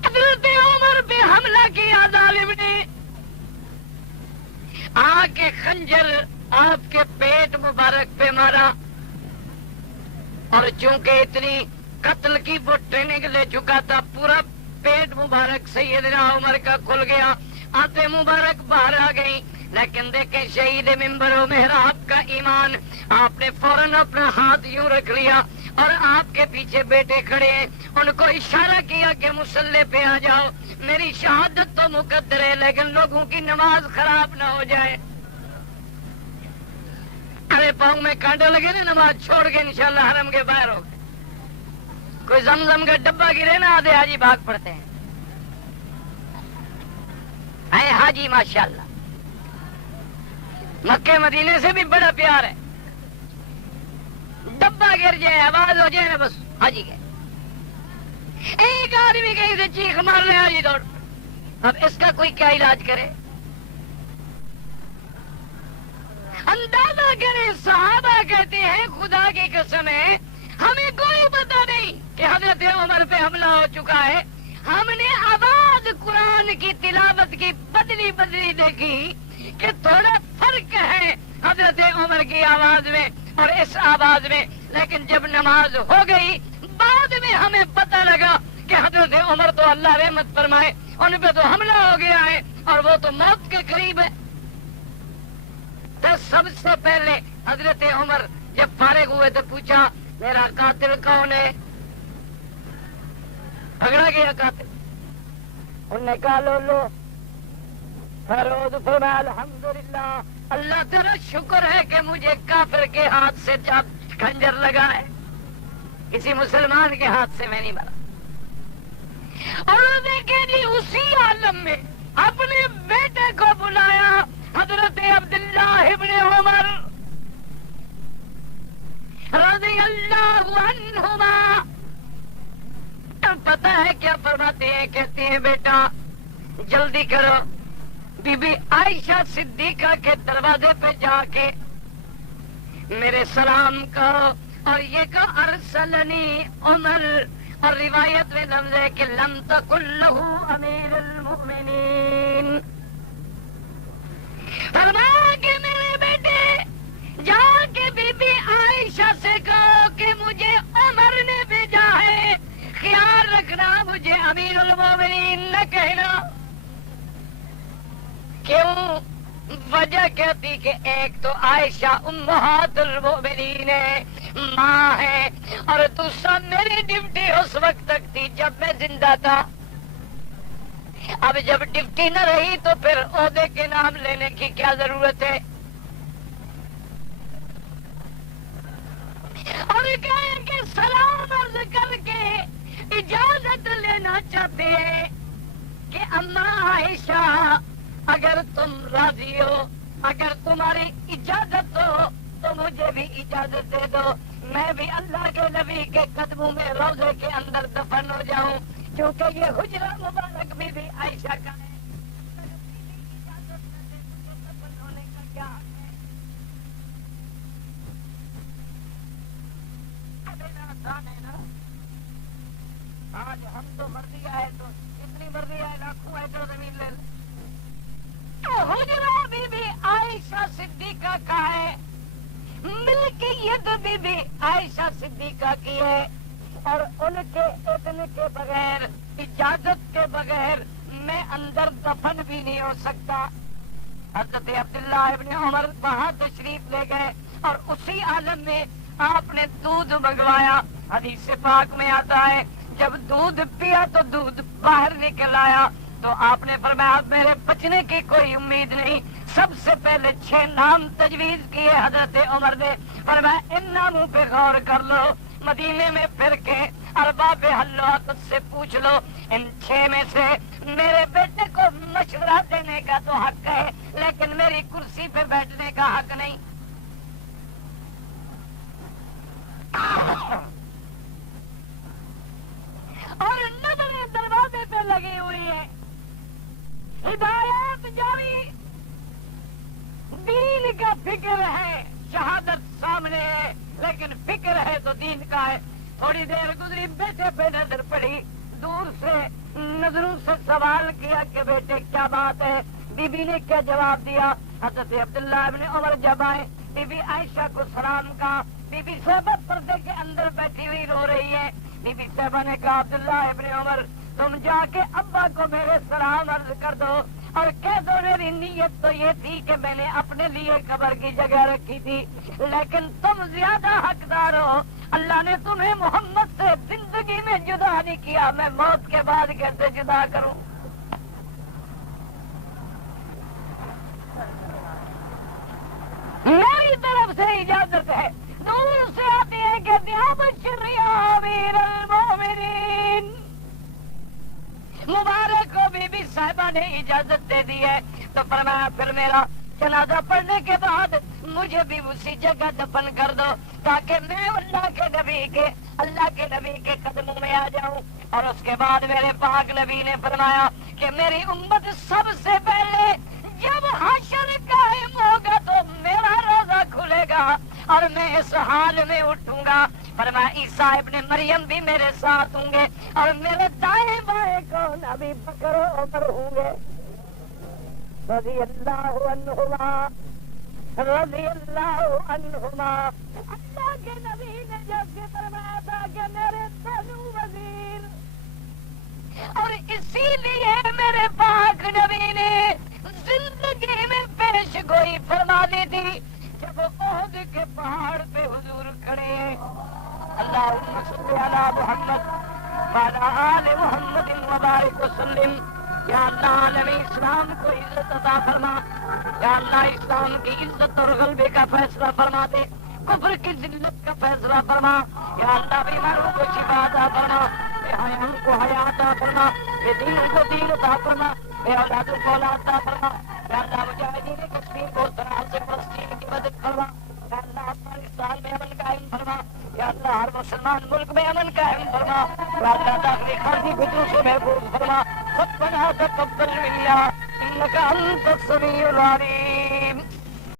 حضرت عمر پہ حملہ کیا ظالم نے، آ کے خنجر آپ کے پیٹ مبارک پہ مارا، اور چونکہ اتنی قتل کی وہ ٹریننگ لے چکا تھا، پورا پیٹ مبارک سیدنا عمر کا کھل گیا، آتے مبارک باہر آ گئی۔ لیکن دیکھیں شہید منبر و محراب کا ایمان، آپ نے فوراً اپنا ہاتھ یوں رکھ لیا، اور آپ کے پیچھے بیٹے کھڑے ہیں، ان کو اشارہ کیا کہ مصلی پہ آ جاؤ، میری شہادت تو مقدر ہے لیکن لوگوں کی نماز خراب نہ ہو جائے۔ ارے پاؤں میں کانٹے لگے نا، نماز چھوڑ کے انشاءاللہ حرم کے باہر ہو گئے۔ کوئی زمزم کا ڈبہ گرے نا، آدھے حاجی بھاگ پڑتے ہیں۔ اے حاجی ماشاءاللہ، مکے مدینے سے بھی بڑا پیار ہے، ڈبہ گر جائے آواز ہو جائے نا بس حاجی گئے۔ ایک آدمی کہیں سے چیخ مار لے حاجی دوڑ، اب اس کا کوئی کیا علاج کرے؟ اندازہ کرے، صحابہ کہتے ہیں خدا کی قسم ہے ہمیں کوئی پتہ نہیں کہ حضرت عمر پہ حملہ ہو چکا ہے، ہم نے آواز قرآن کی تلاوت کی بدلی بدلی دیکھی کہ تھوڑا فرق ہے حضرت عمر کی آواز میں اور اس آواز میں، لیکن جب نماز ہو گئی بعد میں ہمیں پتہ لگا کہ حضرت عمر تو اللہ رحمت فرمائے ان پہ تو حملہ ہو گیا ہے اور وہ تو موت کے قریب ہے۔ تو سب سے پہلے حضرت عمر جب فارغ ہوئے تو پوچھا میرا قاتل کون ہے؟ پکڑا گیا قاتل، انہوں نے کہا لو فیروز فرمایا الحمدللہ، اللہ تیرا شکر ہے کہ مجھے کافر کے ہاتھ سے جب خنجر لگا ہے، کسی مسلمان کے ہاتھ سے میں نہیں مرا۔ اور دیکھیں جی اسی عالم میں اپنے بیٹے کو بلایا حضرت عبداللہ ابن عمر رضی اللہ عنہما، پتہ ہے کیا فرماتے ہیں؟ کہتے ہیں بیٹا جلدی کرو، بی بی عائشہ صدیقہ کے دروازے پہ جا کے میرے سلام کرو، اور یہ کہ ارسلنی عمر، اور روایت میں لفظ ہے کہ لم تکن لہ امیر المؤمنین، فرمایا کہ میرے بیٹے جا کے بی بی عائشہ سے کہو کہ مجھے عمر نے بھیجا ہے، خیال رکھنا مجھے امیر المؤمنین نہ کہنا۔ کیوں؟ وجہ کہتی کہ ایک تو عائشہ امہات المؤمنین ہے، ماں ہے، اور دوسرا میری ڈیوٹی اس وقت تک تھی جب میں زندہ تھا، اب جب ڈیوٹی نہ رہی تو پھر عہدے کے نام لینے کی کیا ضرورت ہے؟ اور کہیں کہ سلام عرض کر کے اجازت لینا چاہتے ہیں کہ اماں عائشہ اگر تم راضی ہو، اگر تمہاری اجازت ہو تو مجھے بھی اجازت دے دو، میں بھی اللہ کے نبی کے قدموں میں روضے کے اندر دفن ہو جاؤں، کیونکہ یہ حجرہ مبارک میں بھی عائشہ کا ہے۔ اجازت نہ دے مجھے دفن ہونے کا کیا حق ہے؟ آسان ہے نا، آج ہم تو مرضی آئے تو اتنی مرضی آئے لاکھوں آئے تو زمین لے لیں۔ حجرہ بی بی عائشہ صدیقہ کا ہے، ملکیت بی بی عائشہ صدیقہ کی ہے، اور ان کے اذن کے بغیر، اجازت کے بغیر میں اندر دفن بھی نہیں ہو سکتا۔ حضرت عبداللہ ابن عمر وہاں تشریف لے گئے اور اسی عالم میں آپ نے دودھ منگوایا۔ حدیث پاک میں آتا ہے جب دودھ پیا تو دودھ باہر نکل آیا، تو آپ نے فرمایا میرے بچنے کی کوئی امید نہیں۔ سب سے پہلے 6 نام تجویز کیے حضرت عمر نے، فرمایا ان ناموں پہ غور کر لو، مدینے میں پھر کے ارباب حل و عقد سے پوچھ لو، ان 6 میں سے میرے بیٹے کو مشورہ دینے کا تو حق ہے لیکن میری کرسی پہ بیٹھنے کا حق نہیں۔ اور نظریں دروازے پہ لگی ہوئی ہے، ہدایات جاری، دین کا فکر ہے، شہادت سامنے ہے لیکن فکر ہے تو دین کا ہے۔ تھوڑی دیر گزری، بیٹے پہ نظر پڑی، دور سے نظروں سے سوال کیا کہ بیٹے کیا بات ہے؟ بی بی نے کیا جواب دیا؟ حضرت عبداللہ ابن عمر جب آئے بی بی عائشہ کو سلام کہا. بی بی صاحبہ پردے کے اندر بیٹھی ہوئی رو رہی ہے. بی بی صاحبہ نے کہا عبداللہ ابن عمر تم جا کے ابا کو میرے سلام عرض کر دو اور کہہ دو میری نیت تو یہ تھی کہ میں نے اپنے لیے قبر کی جگہ رکھی تھی لیکن تم زیادہ حقدار ہو. اللہ نے تمہیں محمد سے زندگی میں جدا نہیں کیا, میں موت کے بعد کیسے جدا کروں. میری طرف سے اجازت ہے. دور سے آتے ہیں کہ امیر المومنین مبارک کو بی بی صاحبہ نے اجازت دے دی ہے. تو فرمایا پھر میرا جنازہ پڑھنے کے بعد مجھے بھی اسی جگہ دفن کر دو تاکہ میں اللہ کے نبی کے قدموں میں آ جاؤں. اور اس کے بعد میرے پاک نبی نے فرمایا کہ میری امت سب سے پہلے جب حشر قائم ہوگا تو میرا روزہ کھلے گا اور میں اس حال میں اٹھوں گا. فرمایا عیسیٰ ابن مریم بھی میرے ساتھ ہوں گے اور میرے دائیں بائیں کون ابھی بکر و عمر ہوں گے رضی اللہ عنہما رضی اللہ عنہما. اللہ کے نبی نے جب فرمایا تھا کہ میرے بنو وزیر, اور اسی لیے میرے پاک نبی نے زندگی میں پیش گوئی فرما دی تھی جب عہد کے پہاڑ پہ حضور کھڑے ہیں. اللہم صلی علی محمد وعلی آل محمد وبارک وسلم. یا اللہ عالم اسلام کو عزت عطا فرما. یا اللہ اسلام کی عزت اور غلبے کا فیصلہ فرما دے, کفر کی ذلت کا فیصلہ فرما. یا اللہ بیماروں کو شفا عطا فرما, حیاں کو حیات عطا فرما, دین کو دین عطا فرما, اولاد کو اولاد عطا فرما. یا اللہ مجاہدین کشمیر کو طرح سے فلسطین کی مدد فرما. یا اللہ افغانستان میں امن قائم فرما. یا اللہ ہر مسلمان ملک میں امن قائم فرما. یا اللہ داخلی خارجی فتنوں سے محفوظ فرما. ربنا تقبل منا انك انت السميع العليم.